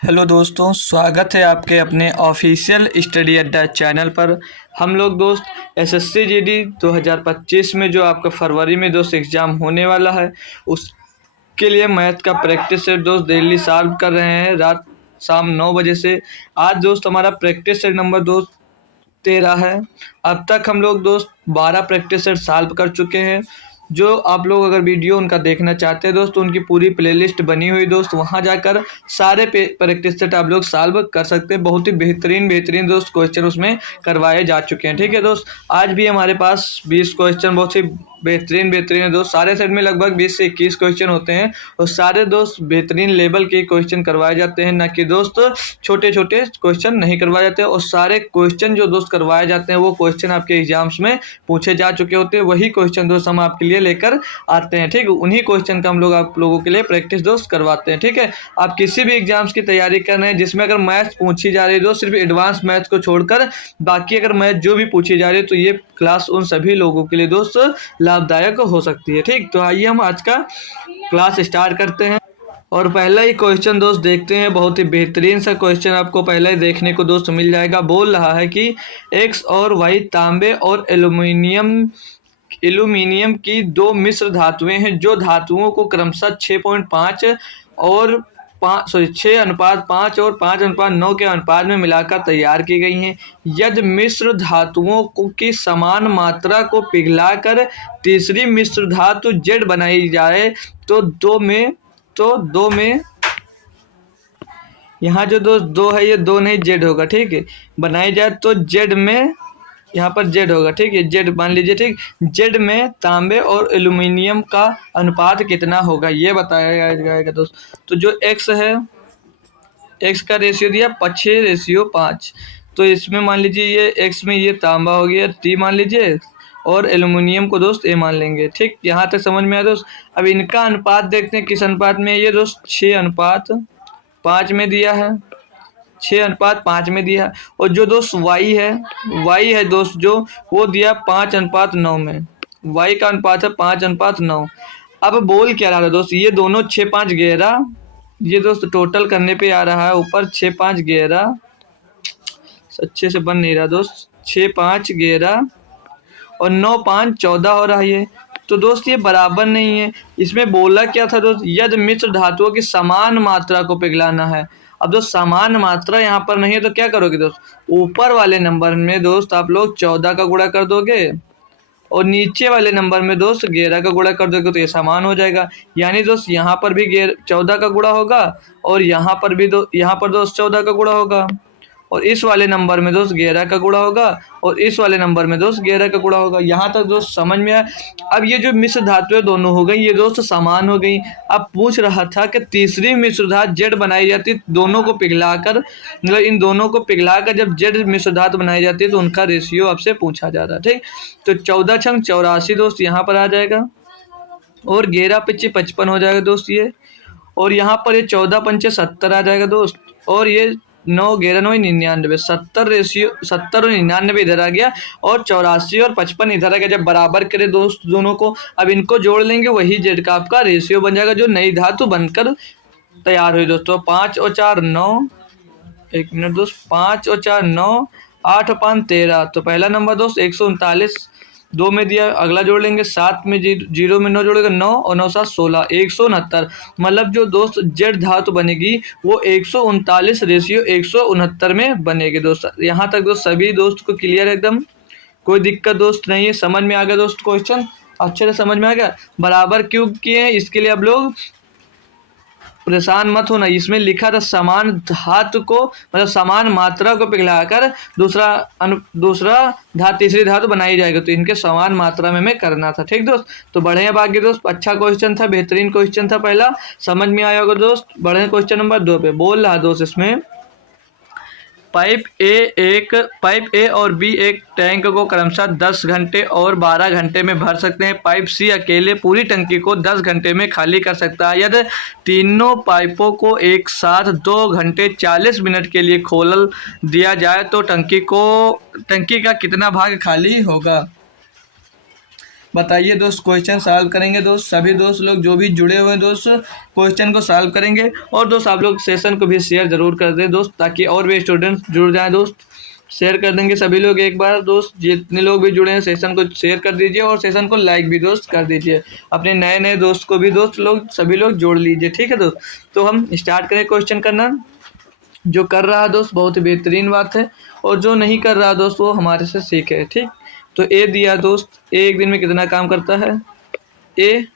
Hello दोस्तों, स्वागत है आपके अपने ऑफिशियल स्टडी अड्डा चैनल पर। हम लोग दोस्त एसएससी जीडी 2025 में जो आपका फरवरी में दोस्त एग्ज़ाम होने वाला है, उसके लिए मैथ का प्रैक्टिस सेट दोस्त डेली सॉल्व कर रहे हैं रात शाम 9 बजे से। आज दोस्त हमारा प्रैक्टिस सेट नंबर दोस्त 13 है। अब तक हम लोग दोस्त 12 प्रैक्टिस सेट सॉल्व कर चुके हैं। जो आप लोग अगर वीडियो उनका देखना चाहते हैं दोस्त, उनकी पूरी प्लेलिस्ट बनी हुई दोस्त, वहां जाकर सारे प्रैक्टिस सेट आप लोग सॉल्व कर सकते हैं। बहुत ही बेहतरीन दोस्त क्वेश्चन उसमें करवाए जा चुके हैं। ठीक है दोस्त, आज भी हमारे पास 20 क्वेश्चन बहुत ही बेहतरीन है दोस्त। सारे सेट में लगभग 20 से 21 क्वेश्चन होते हैं और सारे दोस्त बेहतरीन लेवल के क्वेश्चन करवाए जाते हैं, ना कि दोस्त छोटे छोटे क्वेश्चन नहीं करवाए जाते। और सारे क्वेश्चन जो दोस्त करवाए जाते हैं वो क्वेश्चन आपके एग्जाम्स में पूछे जा चुके होते हैं। वही क्वेश्चन दोस्त हम आपके लिए लेकर आते हैं। ठीक है, उन्हीं क्वेश्चन का हम लोग आप लोगों के लिए प्रैक्टिस दोस्त करवाते हैं। ठीक है, आप किसी भी एग्जाम्स की तैयारी कर रहे हैं जिसमें अगर मैथ्स पूछी जा रही है दोस्त, सिर्फ एडवांस मैथ्स को छोड़कर बाकी अगर मैथ जो भी पूछी जा रही है, तो ये क्लास उन सभी लोगों के लिए दोस्त लाभदायक हो सकती है। ठीक, तो आइए हम आज का क्लास स्टार्ट करते हैं और पहला ही क्वेश्चन दोस्त देखते हैं। बहुत ही बेहतरीन सा क्वेश्चन आपको पहले ही देखने को दोस्त मिल जाएगा। बोल रहा है कि एक्स और वाई तांबे और एल्यूमिनियम की दो मिश्र धातुएं हैं, जो धातुओं को क्रमशः 6.5 और 6:5 और 5:9 के अनुपात में मिलाकर तैयार की गई हैं। यदि मिश्र धातुओं की समान मात्रा को पिघलाकर तीसरी मिश्र धातु जेड बनाई जाए तो दो में यहाँ जो दो है, ये दो नहीं जेड होगा। ठीक है, बनाई जाए तो जेड में यहाँ पर जेड होगा। ठीक है, जेड मान लीजिए। ठीक, जेड में तांबे और एल्यूमिनियम का अनुपात कितना होगा ये बताया जाएगा दोस्त। तो जो एक्स है, एक्स का रेशियो दिया 6:5, तो इसमें मान लीजिए ये एक्स में ये तांबा हो गया टी मान लीजिए, और एल्यूमिनियम को दोस्त ए मान लेंगे। ठीक, यहाँ तक समझ में आया दोस्त। अब इनका अनुपात देखते हैं किस अनुपात में है। ये दोस्त 6:5 में दिया है, 6:5 में दिया है। और जो दोस्त वाई है दोस्त, जो वो दिया 5:9 में। वाई का अनुपात है 5:9। अब बोल क्या रहा है दोस्त, ये दोनों 6-5-11, ये दोस्त टोटल करने पे आ रहा है ऊपर 6-5-11, अच्छे से बन नहीं रहा दोस्त। 6-5-11 और 9-5-14 हो रहा है ये। तो दोस्त ये बराबर नहीं है। इसमें बोला क्या था दोस्त, यदि मिश्र धातुओं की समान मात्रा को पिघलाना है। अब दोस्त समान मात्रा यहाँ पर नहीं है तो क्या करोगे दोस्त, ऊपर वाले नंबर में दोस्त आप लोग 14 का गुणा कर दोगे और नीचे वाले नंबर में दोस्त 11 का गुणा कर दोगे, तो ये समान हो जाएगा। यानी दोस्त यहाँ पर भी 14 का गुणा होगा और यहाँ पर दोस्त 14 का गुणा होगा, और इस वाले नंबर में दोस्त 11 का गुणा होगा, और इस वाले नंबर में दोस्त 11 का गुणा होगा। यहाँ तक दोस्त समझ में आया। अब ये जो मिश्र धातुएं दोनों हो गई, ये दोस्त समान हो गई। अब पूछ रहा था कि तीसरी मिश्र धातु जेड बनाई जाती है, दोनों को पिघलाकर, मतलब इन दोनों को पिघलाकर जब जेड मिश्र धातु बनाई जाती है तो उनका रेशियो आपसे पूछा जा रहा है। ठीक, तो 14×84 दोस्त यहाँ पर आ जाएगा, और 11×5 = 55 हो जाएगा दोस्त ये। और यहाँ पर ये 14×5 = 70 आ जाएगा दोस्त, और ये 9×11=99, 70 और 99 इधर आ गया, और 84 और 55 इधर आ गया। जब बराबर करें दोस्त दोनों को, अब इनको जोड़ लेंगे, वही जेड का आपका रेशियो बन जाएगा, जो नई धातु बनकर तैयार हुई दोस्तों। 5 और 4 9, एक मिनट दोस्त, 5 और 4 9, 8 और 5 13। तो पहला नंबर दोस्त 139, 2 में दिया, अगला जोड़ लेंगे 7 में, 0 में 9 जोड़ेगा 9 और 9 7 16, 169। मतलब जो दोस्त जेड धातु बनेगी वो 139 रेशियो 169 में बनेगी दोस्त। यहाँ तक दोस्त सभी दोस्त को क्लियर एकदम, कोई दिक्कत दोस्त नहीं है, समझ में आ गया दोस्त। क्वेश्चन अच्छे से समझ में आ गया। बराबर क्यों किए हैं इसके लिए अब लोग परेशान मत होना। इसमें लिखा था समान धातु को, मतलब समान मात्रा को पिघलाकर तीसरी धातु बनाई जाएगी, तो इनके समान मात्रा में हमें करना था। ठीक दोस्त, तो बढ़े अब आगे दोस्त। अच्छा क्वेश्चन था, बेहतरीन क्वेश्चन था, पहला समझ में आया होगा दोस्त। बढ़े क्वेश्चन नंबर 2 पे। बोल रहा दोस्त इसमें पाइप ए और बी एक टैंक को क्रमशः 10 घंटे और 12 घंटे में भर सकते हैं। पाइप सी अकेले पूरी टंकी को 10 घंटे में खाली कर सकता है। यदि तीनों पाइपों को एक साथ 2 घंटे 40 मिनट के लिए खोल दिया जाए तो टंकी का कितना भाग खाली होगा। बताइए दोस्त, क्वेश्चन सॉल्व करेंगे दोस्त। सभी दोस्त लोग जो भी जुड़े हुए हैं दोस्त क्वेश्चन को सॉल्व करेंगे। और दोस्त आप लोग सेशन को भी शेयर ज़रूर कर दें दोस्त, ताकि और भी स्टूडेंट्स जुड़ जाएँ दोस्त। शेयर कर देंगे सभी लोग एक बार दोस्त, जितने लोग भी जुड़े हैं सेशन को शेयर कर दीजिए और सेशन को लाइक भी दोस्त कर दीजिए। अपने नए नए दोस्त को भी दोस्त लोग सभी लोग जोड़ लीजिए, ठीक है दोस्त। तो हम स्टार्ट करें क्वेश्चन करना। जो कर रहा है दोस्त बहुत ही बेहतरीन बात है, और जो नहीं कर रहा दोस्त वो हमारे से सीखे, ठीक। तो ए दिया दोस्त, ए एक दिन में कितना काम करता है। ए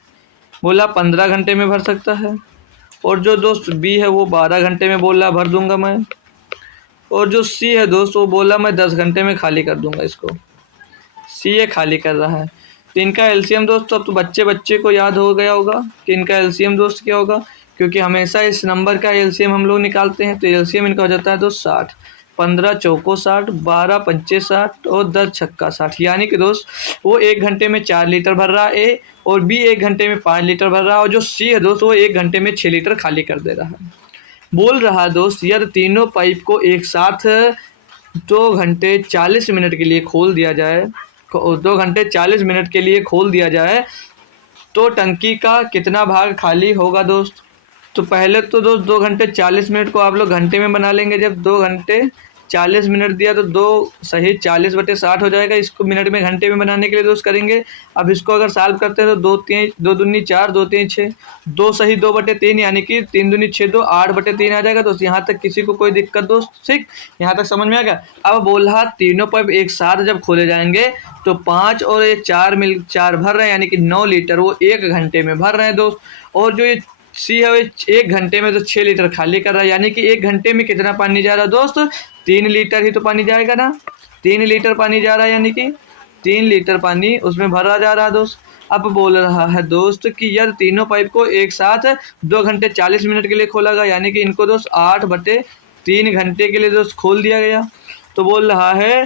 बोला 15 घंटे में भर सकता है। और जो दोस्त बी है वो 12 घंटे में बोला भर दूंगा मैं। और जो सी है दोस्त वो बोला मैं 10 घंटे में खाली कर दूंगा इसको। सी ये खाली कर रहा है। तो इनका एलसीएम दोस्त, अब तो बच्चे बच्चे को याद हो गया होगा कि इनका एलसीएम दोस्त क्या होगा, क्योंकि हमेशा इस नंबर का एलसीएम हम लोग निकालते हैं। तो एलसीएम इनका हो जाता है दोस्त 60। 15 चौको 60, 12 पंचे 60 और 10 छक्का 60। यानी कि दोस्त वो 1 घंटे में 4 लीटर भर रहा है ए, और बी 1 घंटे में 5 लीटर भर रहा है, और जो सी है दोस्त वो 1 घंटे में 6 लीटर खाली कर दे रहा है। बोल रहा है दोस्त यदि तीनों पाइप को एक साथ 2 घंटे 40 मिनट के लिए खोल दिया जाए, 2 घंटे 40 मिनट के लिए खोल दिया जाए तो टंकी का कितना भाग खाली होगा दोस्त। तो पहले तो दोस्त 2 घंटे 40 मिनट को आप लोग घंटे में बना लेंगे। जब 2 घंटे 40 मिनट दिया तो 2 सही 40/60 हो जाएगा। इसको मिनट में घंटे में बनाने के लिए दोस्त करेंगे। अब इसको अगर सॉल्व करते हैं तो 2 दूनी 4, 2 3 6, 2 सही 2/3 यानी कि 3 दूनी 6, 2 8/3 आ जाएगा दोस्त। यहाँ तक किसी को कोई दिक्कत दोस्त, ठीक, यहाँ तक समझ में आ गया। अब बोला तीनों पाइप एक साथ जब खोले जाएंगे तो 5 और ये 4 भर रहे हैं, यानी कि 9 लीटर वो 1 घंटे में भर रहे हैं दोस्त। और जो ये सी है वो 1 घंटे में तो 6 लीटर खाली कर रहा है, यानी कि 1 घंटे में कितना पानी जा रहा है दोस्त, 3 लीटर ही तो पानी जाएगा ना। 3 लीटर पानी जा रहा है, यानी कि 3 लीटर पानी उसमें भरा जा रहा है दोस्त। अब बोल रहा है दोस्त कि यदि तीनों पाइप को एक साथ 2 घंटे 40 मिनट के लिए खोला गया, यानी कि इनको दोस्त 8/3 घंटे के लिए दोस्त खोल दिया गया। तो बोल रहा है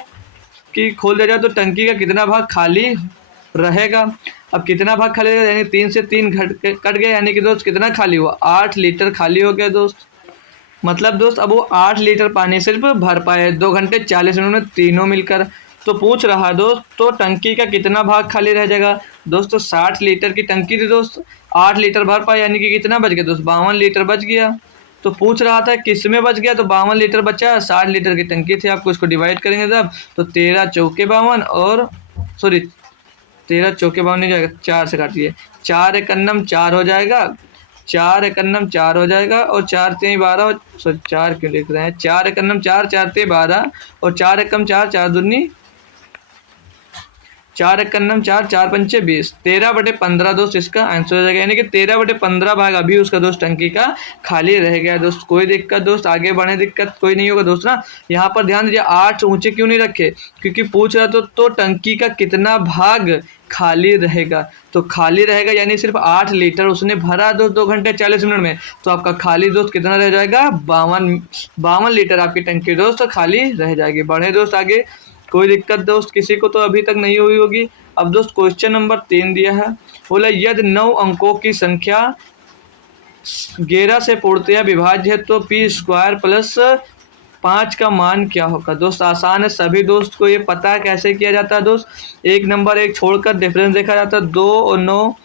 कि खोल दिया जाए तो टंकी का कितना भाग खाली रहेगा। अब कितना भाग खाली रहेगा, यानी 3 से 3 कट गया, यानी कि दोस्त कितना खाली हुआ, 8 लीटर खाली हो गया दोस्त। मतलब दोस्त अब वो 8 लीटर पानी सिर्फ भर पाए 2 घंटे 40 मिनट में तीनों मिलकर। तो पूछ रहा है दोस्त तो टंकी का कितना भाग खाली रह जाएगा दोस्त। तो 60 लीटर की टंकी थी दोस्त, 8 लीटर भर पाए, यानी कि कितना बच गया दोस्त, 52 लीटर बच गया। तो पूछ रहा था किस में बच गया, तो 52 लीटर बचा। 60 लीटर की टंकी थी, आपको इसको डिवाइड करेंगे तब तो 13 चौके 52 और सॉरी 13 चौके 52 नहीं जाएगा, 4 से काटिए, 4 एकन्नम 4 हो जाएगा, 4 एकन्नम 4 हो जाएगा, और 4 3 12, सॉरी 4 क्यों लिख रहे हैं, 4 एकन्नम 4, 4 3 12 और 4 एकम 4, 4 दूनी 4 एकन्नम 4, 4 पंचे 20, 13/15 दोस्त इसका आंसर हो जाएगा। यानी कि 13/15 भाग अभी उसका दोस्त टंकी का खाली रह गया दोस्त। कोई दिक्कत दोस्त, आगे बढ़े दिक्कत कोई नहीं होगा दोस्त ना। यहाँ पर ध्यान दीजिए 8 ऊंचे क्यों नहीं रखे, क्योंकि पूछ रहा तो टंकी का कितना भाग खाली रहेगा। तो खाली रहेगा यानी सिर्फ 8 लीटर उसने भरा दोस्त 2 घंटे 40 मिनट में, तो आपका खाली दोस्त कितना रह जाएगा, 52 लीटर आपकी टंकी दोस्त खाली रह जाएगी। बढ़े दोस्त आगे, कोई दिक्कत दोस्त किसी को तो अभी तक नहीं हुई होगी। अब दोस्त क्वेश्चन नंबर 3 दिया है, बोला यदि 9 अंकों की संख्या 11 से पूर्णतया विभाज्य है तो p² प्लस 5 का मान क्या होगा। दोस्त आसान है, सभी दोस्त को ये पता है कैसे किया जाता है दोस्त। एक नंबर एक छोड़कर डिफरेंस देखा जाता है, 2 और 9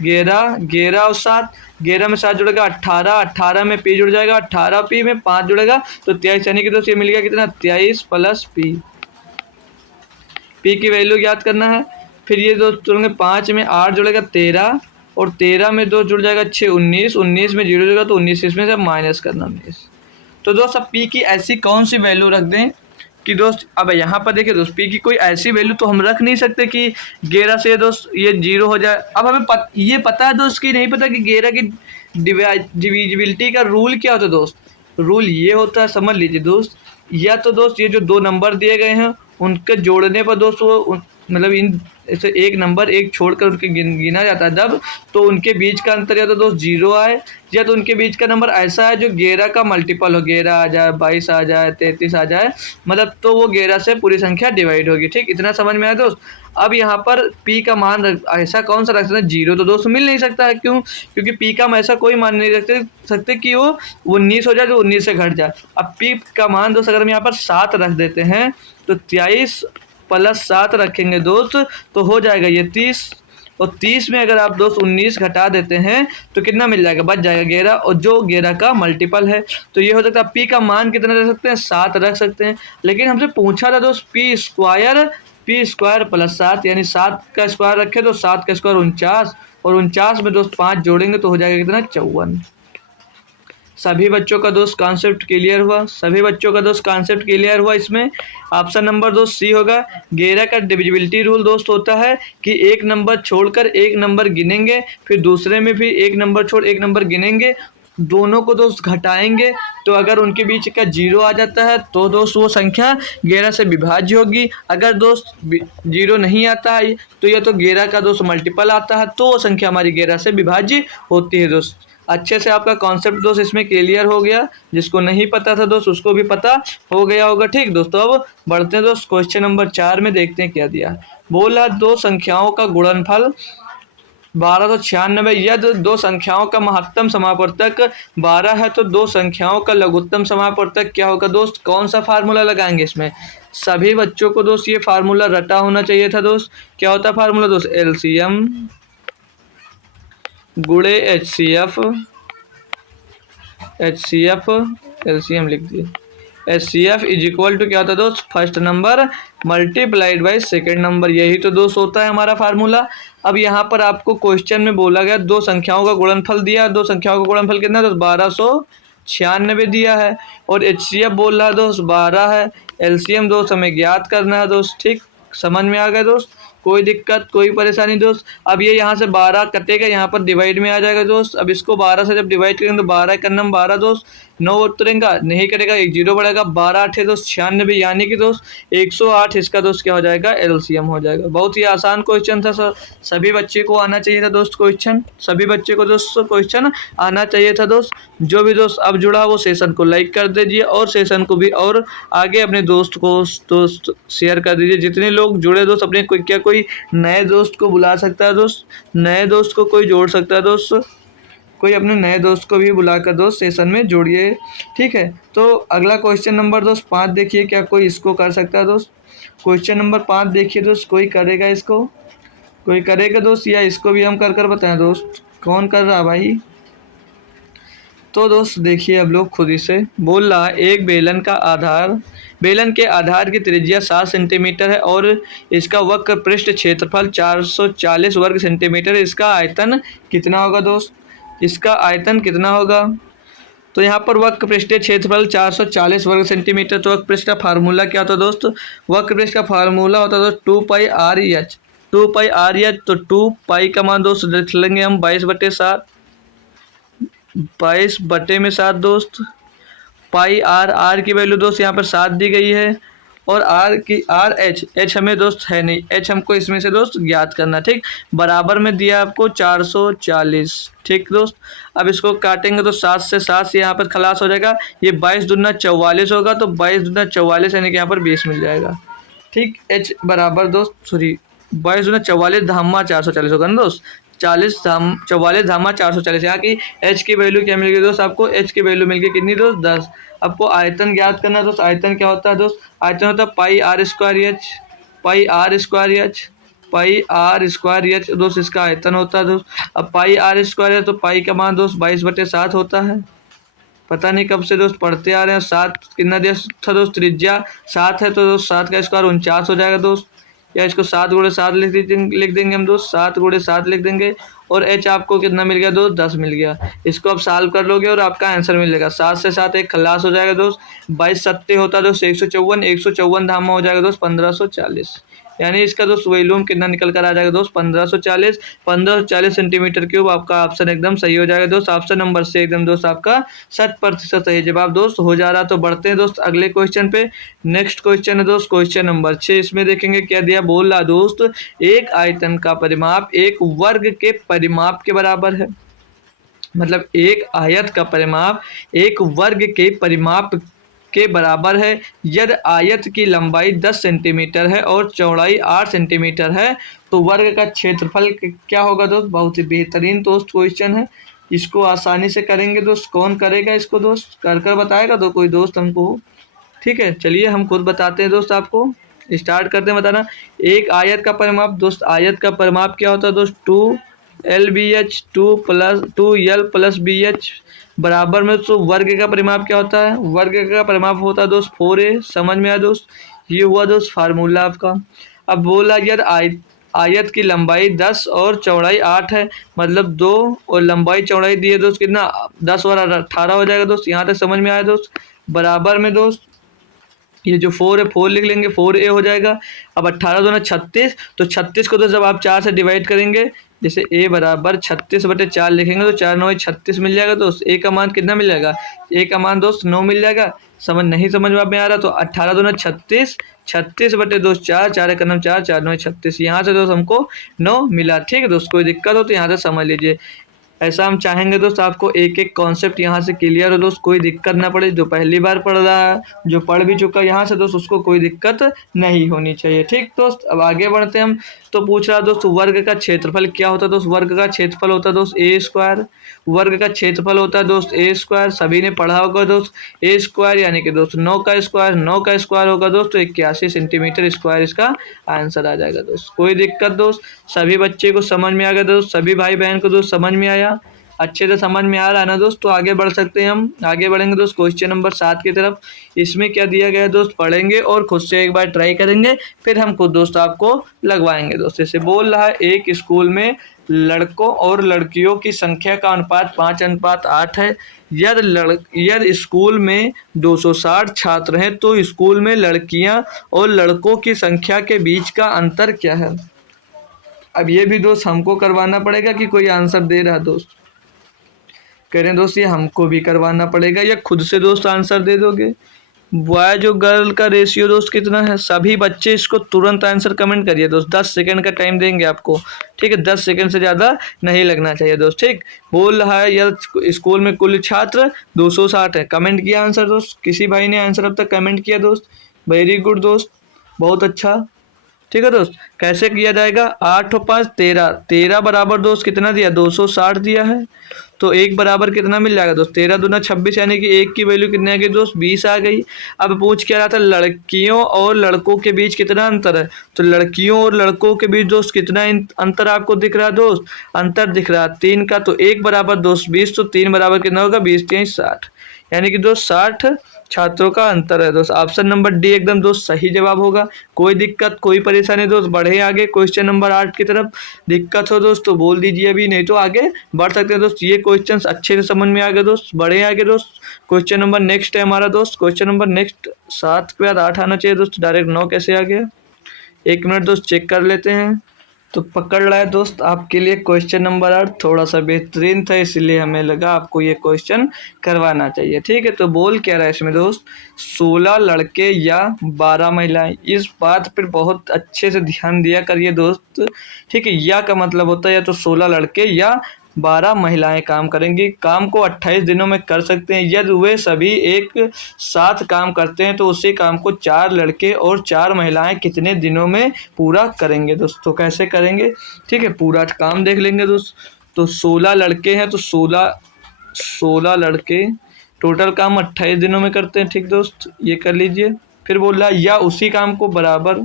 11, 11 और 7, 11 में 7 जुड़ेगा 18, 18 में p जुड़ जाएगा, 18 p में 5 जुड़ेगा तो 23, यानी कि दोस्त ये मिल गया कितना, 23 प्लस p। पी की वैल्यू याद करना है। फिर ये दोस्त जुड़ेंगे, 5 में 8 जुड़ेगा 13, और 13 में 2 जुड़ जाएगा 6, 19, 19 में 0 जुड़ेगा तो 19, इसमें से माइनस करना 19। तो दोस्त अब पी की ऐसी कौन सी वैल्यू रख दें कि दोस्त, अब यहाँ पर देखिए दोस्त पी की कोई ऐसी वैल्यू तो हम रख नहीं सकते कि 11 से दोस्त ये 0 हो जाए। अब हमें ये पता है दोस्त कि नहीं पता कि 11 की डिविजिबिलिटी का रूल क्या होता है दोस्त। रूल ये होता है, समझ लीजिए दोस्त, या तो दोस्त ये जो 2 नंबर दिए गए हैं उनके जोड़ने पर दोस्त वो मतलब इन ऐसे एक नंबर एक छोड़कर उनके गिना जाता है जब, तो उनके बीच का अंतर या तो दोस्त 0 आए, या तो उनके बीच का नंबर ऐसा है जो 11 का मल्टीपल हो, 11 आ जाए, 22 आ जाए, 33 आ जाए, मतलब तो वो 11 से पूरी संख्या डिवाइड होगी। ठीक, इतना समझ में आया दोस्त। अब यहाँ पर p का मान ऐसा कौन सा रख सकते हैं, 0 तो दोस्त मिल नहीं सकता है। क्यों, क्योंकि p का हम ऐसा कोई मान नहीं रख सकते कि वो 19 हो जाए तो 19 से घट जाए। अब p का मान दोस्त अगर हम यहाँ पर 7 रख देते हैं तो 23 प्लस 7 रखेंगे दोस्त तो हो जाएगा ये 30, और 30 में अगर आप दोस्त 19 घटा देते हैं तो कितना मिल जाएगा, बच जाएगा 11, और जो 11 का मल्टीपल है। तो ये हो सकता है पी का मान कितना रख सकते हैं, 7 रख सकते हैं। लेकिन हमसे पूछा था दोस्त पी स्क्वायर प्लस 7, यानी 7 का स्क्वायर रखे तो 7 का स्क्वायर 49, और 49 में दोस्त 5 जोड़ेंगे तो हो जाएगा कितना, 54। सभी बच्चों का दोस्त कॉन्सेप्ट क्लियर हुआ, सभी बच्चों का दोस्त कॉन्सेप्ट क्लियर हुआ। इसमें ऑप्शन नंबर दोस्त सी होगा। 11 का डिविजिबिलिटी रूल दोस्त होता है कि एक नंबर छोड़कर एक नंबर गिनेंगे, फिर दूसरे में भी एक नंबर छोड़ एक नंबर गिनेंगे, दोनों को दोस्त घटाएंगे, तो अगर उनके बीच का 0 आ जाता है तो दोस्त वो संख्या 11 से विभाज्य होगी। अगर दोस्त 0 नहीं आता है तो या तो 11 का दोस्त मल्टीपल आता है तो वो संख्या हमारी 11 से विभाज्य होती है दोस्त। अच्छे से आपका कॉन्सेप्ट दोस्त इसमें क्लियर हो गया, जिसको नहीं पता था दोस्त उसको भी पता हो गया होगा। ठीक दोस्तों, अब बढ़ते हैं दोस्त क्वेश्चन नंबर 4 में, देखते हैं क्या दिया। बोला दो संख्याओं का गुणनफल 1296, यदि दो संख्याओं का महत्तम समापवर्तक 12 है तो दो संख्याओं का लघुत्तम समापवर्तक क्या होगा दोस्त। कौन सा फार्मूला लगाएंगे इसमें, सभी बच्चों को दोस्त ये फार्मूला रटा होना चाहिए था दोस्त। क्या होता है फार्मूला दोस्त, एलसीएम गुणे एचसीएफ, एलसीएम लिख दिए, एचसीएफ इज इक्वल टू क्या होता है दोस्त, first number multiplied by second number. यही तो दोस्त होता है हमारा फार्मूला। अब यहाँ पर आपको क्वेश्चन में बोला गया दो संख्याओं का गुणनफल दिया, दो संख्याओं का गुणनफल कितना है दोस्त, 1296 दिया है, और एचसीएफ बोल रहा है दोस्त 12 है। एलसीएम दोस्त हमें ज्ञात करना है दोस्त। ठीक, समझ में आ गया दोस्त, कोई दिक्कत कोई परेशानी दोस्त। अब ये यहाँ से 12 कटेगा, यहाँ पर डिवाइड में आ जाएगा दोस्त। अब इसको 12 से जब डिवाइड करेंगे तो 12 का नंबर 12 दोस्त, 9 उतरेगा नहीं कटेगा, एक 0 बढ़ेगा, 12 8 दोस्त 96, यानी कि दोस्त 108 इसका दोस्त क्या हो जाएगा, एलसीएम हो जाएगा। बहुत ही आसान क्वेश्चन था सर, सभी बच्चे को आना चाहिए था दोस्त क्वेश्चन, सभी बच्चे को दोस्त क्वेश्चन आना चाहिए था दोस्त। जो भी दोस्त अब जुड़ा वो सेशन को लाइक कर दीजिए, और सेशन को भी और आगे अपने दोस्त को दोस्त शेयर कर दीजिए। जितने लोग जुड़े दोस्त अपने कोई नए दोस्त को बुला सकता है दोस्त, नए दोस्त को कोई जोड़ सकता है दोस्त, कोई अपने नए दोस्त को भी बुलाकर दोस्त सेशन में जोड़िए। ठीक है, तो अगला क्वेश्चन नंबर दोस्त 5 देखिए, क्या कोई इसको कर सकता है दोस्त। क्वेश्चन नंबर 5 देखिए दोस्त, कोई करेगा इसको, कोई करेगा दोस्त, या इसको भी हम कर कर बताएं दोस्त, कौन कर रहा है भाई। तो दोस्त देखिए अब लोग खुद ही से बोल रहा है, एक बेलन के आधार की त्रिज्या 7 सेंटीमीटर है और इसका वक्र पृष्ठ क्षेत्रफल 440 वर्ग सेंटीमीटर है। इसका आयतन कितना होगा दोस्त, इसका आयतन कितना होगा। तो यहाँ पर वक्र पृष्ठीय क्षेत्रफल 440 वर्ग सेंटीमीटर, तो वक्र पृष्ठ का फार्मूला क्या होता है दोस्त, वक्र पृष्ठ का फार्मूला होता है दोस्त 2πr/h, 2πr/h। तो 2 का मान दोस्त लिख लेंगे हम 22/7, 22/7 दोस्त। पाई आर की वैल्यू दोस्त यहाँ पर 7 दी गई है, और एच हमें दोस्त है नहीं, एच हमको इसमें से दोस्त ज्ञात करना। ठीक, बराबर में दिया आपको 440। ठीक दोस्त, अब इसको काटेंगे तो 7 से 7 से यहाँ पर खलास हो जाएगा, ये 22 दूना 44 होगा, तो 22 दूना 44 यानी कि यहाँ पर 20 मिल जाएगा। ठीक, एच बराबर दोस्त 22 दूना 44 धामा 440 होगा ना दोस्त, 44 धामा 440। यहाँ की एच की वैल्यू क्या मिल गई दोस्त आपको, एच की वैल्यू मिल गई कितनी दोस्त, 10। आपको आयतन ज्ञात करना है दोस्त, आयतन क्या होता है दोस्त, आयतन होता है πr²h, πr² दोस्त इसका आयतन होता है दोस्त। अब πr² तो पाई का मान दोस्त 22/7 होता है। पता नहीं कब से दोस्त पढ़ते आ रहे हैं। 7 कितना दिया था दोस्त, त्रिज्या 7 है तो दोस्त 7 का स्क्वायर 49 हो जाएगा दोस्त, या इसको 7 × 7 लिख देंगे हम दोस्त, 7 × 7 लिख देंगे, और एच आपको कितना मिल गया दोस्त, 10 मिल गया। इसको आप सॉल्व कर लोगे और आपका आंसर मिलेगा 7 से 7 एक खलास हो जाएगा दोस्त, 22 7 होता है दोस्त 154, 154 धामा हो जाएगा दोस्त 1540, यानी इसका दोस्त वॉल्यूम कितना निकल कर आ जाएगा दोस्त 1540 सेंटीमीटर क्यूब। आपका ऑप्शन एकदम सही हो जाएगा दोस्त, ऑप्शन नंबर से एकदम दोस्त आपका 100% सही जवाब दोस्त हो जा रहा। तो बढ़ते हैं दोस्त अगले क्वेश्चन पे। नेक्स्ट क्वेश्चन है दोस्त क्वेश्चन नंबर 6, इसमें देखेंगे क्या दिया। बोल रहा दोस्त एक आयतन का परिमाप एक वर्ग के परिमाप के बराबर है, मतलब एक आयत का परिमाप एक वर्ग के परिमाप के बराबर है यदि आयत की लंबाई 10 सेंटीमीटर है और चौड़ाई 8 सेंटीमीटर है, तो वर्ग का क्षेत्रफल क्या होगा दोस्त। बहुत ही बेहतरीन दोस्त क्वेश्चन है, इसको आसानी से करेंगे दोस्त। कौन करेगा इसको दोस्त, कर बताएगा तो कोई दोस्त हमको। ठीक है, चलिए हम खुद बताते हैं दोस्त आपको। स्टार्ट करते हैं बताना। एक आयत का परिमाप दोस्त, आयत का परिमाप क्या होता है दोस्त, 2LBH 2L+BH बराबर में तो वर्ग का परिमाप क्या होता है, वर्ग का परिमाप होता है दोस्त 4A। समझ में आया दोस्त, ये हुआ दोस्त फार्मूला आपका। अब बोला यार आयत की लंबाई 10 और चौड़ाई 8 है, मतलब 2 और लंबाई चौड़ाई दी है दोस्त कितना, 10 और 18 हो जाएगा दोस्त। यहाँ तक समझ में आया दोस्त। बराबर में दोस्त ये जो 4 है 4 लिख लेंगे, 4A हो जाएगा। अब 18 दूना 36, तो 36 को तो जब आप 4 से डिवाइड करेंगे, जैसे A बराबर 36/4 लिखेंगे तो 4 9 36 मिल जाएगा दोस्त। A का मान कितना मिल जाएगा, A का मान दोस्त 9 मिल जाएगा। नहीं समझ में आ रहा तो 18 दूना 36, 36/2 4, 4 एक 4, 4 9 36, यहाँ से दोस्त हमको 9 मिला। ठीक है दोस्त, कोई दिक्कत हो तो यहाँ से समझ लीजिए। ऐसा हम चाहेंगे दोस्त आपको एक एक कॉन्सेप्ट यहाँ से क्लियर हो दोस्त, कोई दिक्कत ना पड़े। जो पहली बार पढ़ रहा है, जो पढ़ भी चुका है यहाँ से दोस्त, उसको कोई दिक्कत नहीं होनी चाहिए। ठीक दोस्त, अब आगे बढ़ते हैं हम। तो पूछ रहा दोस्त वर्ग का क्षेत्रफल क्या होता है दोस्त, वर्ग का क्षेत्रफल होता है दोस्त A²। वर्ग का क्षेत्रफल होता है दोस्त A², सभी ने पढ़ा होगा दोस्त। A² यानी कि दोस्त 9 का स्क्वायर, 9 का स्क्वायर होगा दोस्त तो 81 सेंटीमीटर स्क्वायर इसका आंसर आ जाएगा दोस्त। कोई दिक्कत दोस्त, सभी बच्चे को समझ में आ गया दोस्त, सभी भाई बहन को दोस्त समझ में आया, अच्छे से समझ में आ रहा है ना दोस्त। तो आगे बढ़ सकते हैं हम, आगे बढ़ेंगे दोस्त क्वेश्चन नंबर 7 की तरफ। इसमें क्या दिया गया है दोस्त, पढ़ेंगे और खुद से एक बार ट्राई करेंगे, फिर हम खुद दोस्त आपको लगवाएंगे दोस्त। जैसे बोल रहा है एक स्कूल में लड़कों और लड़कियों की संख्या का अनुपात 5:8 है। यदि स्कूल में 260 छात्र हैं तो स्कूल में लड़कियां और लड़कों की संख्या के बीच का अंतर क्या है। अब ये भी दोस्त हमको करवाना पड़ेगा कि कोई आंसर दे रहा है दोस्त, कह रहे हैं दोस्त ये हमको भी करवाना पड़ेगा या खुद से दोस्त आंसर दे दोगे। बॉय जो गर्ल का रेशियो दोस्त कितना है, सभी बच्चे इसको तुरंत आंसर कमेंट करिए दोस्त, 10 सेकंड का टाइम देंगे आपको। ठीक है, 10 सेकंड से ज़्यादा नहीं लगना चाहिए दोस्त। ठीक, बोल रहा है यार स्कूल में कुल छात्र 260 है, कमेंट किया आंसर दोस्त, किसी भाई ने आंसर अब तक कमेंट किया दोस्त, वेरी गुड दोस्त, बहुत अच्छा। ठीक है दोस्त, कैसे किया जाएगा, 8 और 5 13, 13 बराबर दोस्त कितना दिया 260 दिया है, तो एक बराबर कितना मिल जाएगा दोस्त 13 दूना 26, यानी कि एक की वैल्यू कितने आ गई दोस्त 20 आ गई। अब पूछ क्या रहा था लड़कियों और लड़कों के बीच कितना अंतर है, तो लड़कियों और लड़कों के बीच दोस्त कितना अंतर आपको दिख रहा है दोस्त, अंतर दिख रहा है 3 का, तो एक बराबर दोस्त 20, तो 3 बराबर कितना होगा 20 3 60, यानी कि दोस्त 60 छात्रों का अंतर है दोस्त। ऑप्शन नंबर डी एकदम दोस्त सही जवाब होगा। कोई दिक्कत कोई परेशानी दोस्त, बढ़े आगे क्वेश्चन नंबर 8 की तरफ। दिक्कत हो दोस्त तो बोल दीजिए अभी, नहीं तो आगे बढ़ सकते हैं दोस्त। ये क्वेश्चंस अच्छे से समझ में आ गए दोस्त, बढ़े आगे दोस्त। क्वेश्चन नंबर नेक्स्ट है हमारा दोस्त, क्वेश्चन नंबर नेक्स्ट 7 के बाद 8 आना चाहिए दोस्त, डायरेक्ट 9 कैसे आ गया, 1 मिनट दोस्त चेक कर लेते हैं। तो पकड़ रहा है दोस्त आपके लिए क्वेश्चन नंबर 8 थोड़ा सा बेहतरीन था, इसलिए हमें लगा आपको ये क्वेश्चन करवाना चाहिए। ठीक है, तो बोल क्या रहा है इसमें दोस्त, 16 लड़के या 12 महिलाएं, इस बात पर बहुत अच्छे से ध्यान दिया करिए दोस्त। ठीक है, या का मतलब होता है या तो 16 लड़के या 12 महिलाएं काम करेंगी। काम को 28 दिनों में कर सकते हैं, यदि वे सभी एक साथ काम करते हैं तो उसी काम को 4 लड़के और 4 महिलाएं कितने दिनों में पूरा करेंगे दोस्तों, कैसे करेंगे। ठीक है, पूरा काम देख लेंगे दोस्त। तो 16 लड़के हैं तो 16 लड़के टोटल काम 28 दिनों में करते हैं। ठीक दोस्त, ये कर लीजिए। फिर बोल रहा है या उसी काम को बराबर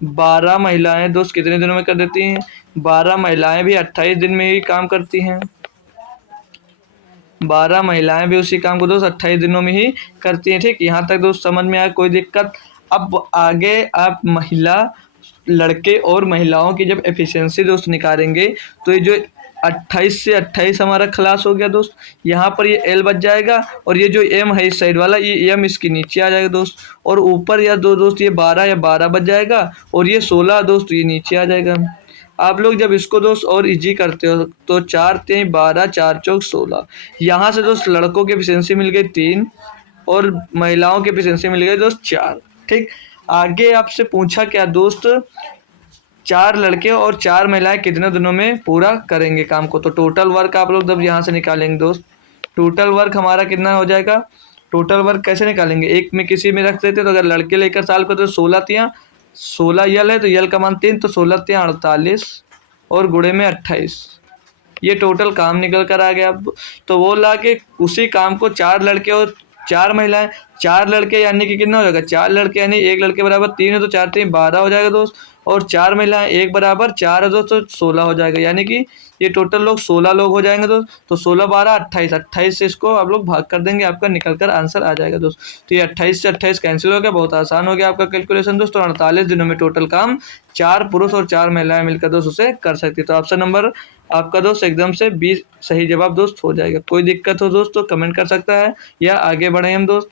12 महिलाएं दोस्त कितने दिनों में कर देती हैं, 12 महिलाएं भी 28 दिन में ही काम करती हैं, 12 महिलाएं भी उसी काम को दोस्त 28 दिनों में ही करती हैं। ठीक, यहाँ तक दोस्त समझ में आया, कोई दिक्कत। अब आगे आप लड़के और महिलाओं की जब एफिशिएंसी दोस्त निकालेंगे तो ये जो 28 से 28 हमारा खलास हो गया दोस्त, यहाँ पर ये L बच जाएगा और ये जो M है इस साइड वाला ये M इसके नीचे आ जाएगा दोस्त, और ऊपर या दो दोस्त ये 12 या 12 बच जाएगा और ये 16 दोस्त ये नीचे आ जाएगा। आप लोग जब इसको दोस्त और इजी करते हो तो 4 3 12 4 चौक 16, यहाँ से दोस्त लड़कों की एफिशिएंसी मिल गई 3 और महिलाओं की एफिशिएंसी मिल गई दोस्त 4। ठीक, आगे आपसे पूछा क्या दोस्त, 4 लड़के और 4 महिलाएं कितने दिनों में पूरा करेंगे काम को, तो टोटल वर्क आप लोग जब यहाँ से निकालेंगे दोस्त, टोटल वर्क हमारा कितना हो जाएगा, टोटल वर्क कैसे निकालेंगे, एक में किसी में रख देते तो अगर लड़के लेकर साल को तो 16 यल है तो यल का मान 3, तो 16 तियां 48 और गुणे में 28, ये टोटल काम निकल कर आ गया। अब तो वो ला के उसी काम को 4 लड़के और 4 महिलाएं, 4 लड़के यानी कि कितना हो जाएगा, 4 लड़के यानी 1 लड़के बराबर 3 है तो 4 3 12 हो जाएगा दोस्त, और 4 महिलाएं 1 बराबर 4 है दोस्त, तो 16 हो जाएगा, यानी कि ये टोटल लोग 16 लोग हो जाएंगे दोस्त। तो 16 12 28, 28 से इसको आप लोग भाग कर देंगे, आपका निकल कर आंसर आ जाएगा दोस्त। तो ये 28 से 28 कैंसिल हो गया, बहुत आसान हो गया आपका कैलकुलेशन दोस्त। तो 48 दिनों में टोटल काम 4 पुरुष और 4 महिलाएं मिलकर दोस्त उसे कर सकती है। तो ऑप्शन नंबर आपका दोस्त एकदम से 20 सही जवाब दोस्त हो जाएगा। कोई दिक्कत हो दोस्त तो कमेंट कर सकता है या आगे बढ़े हम दोस्त।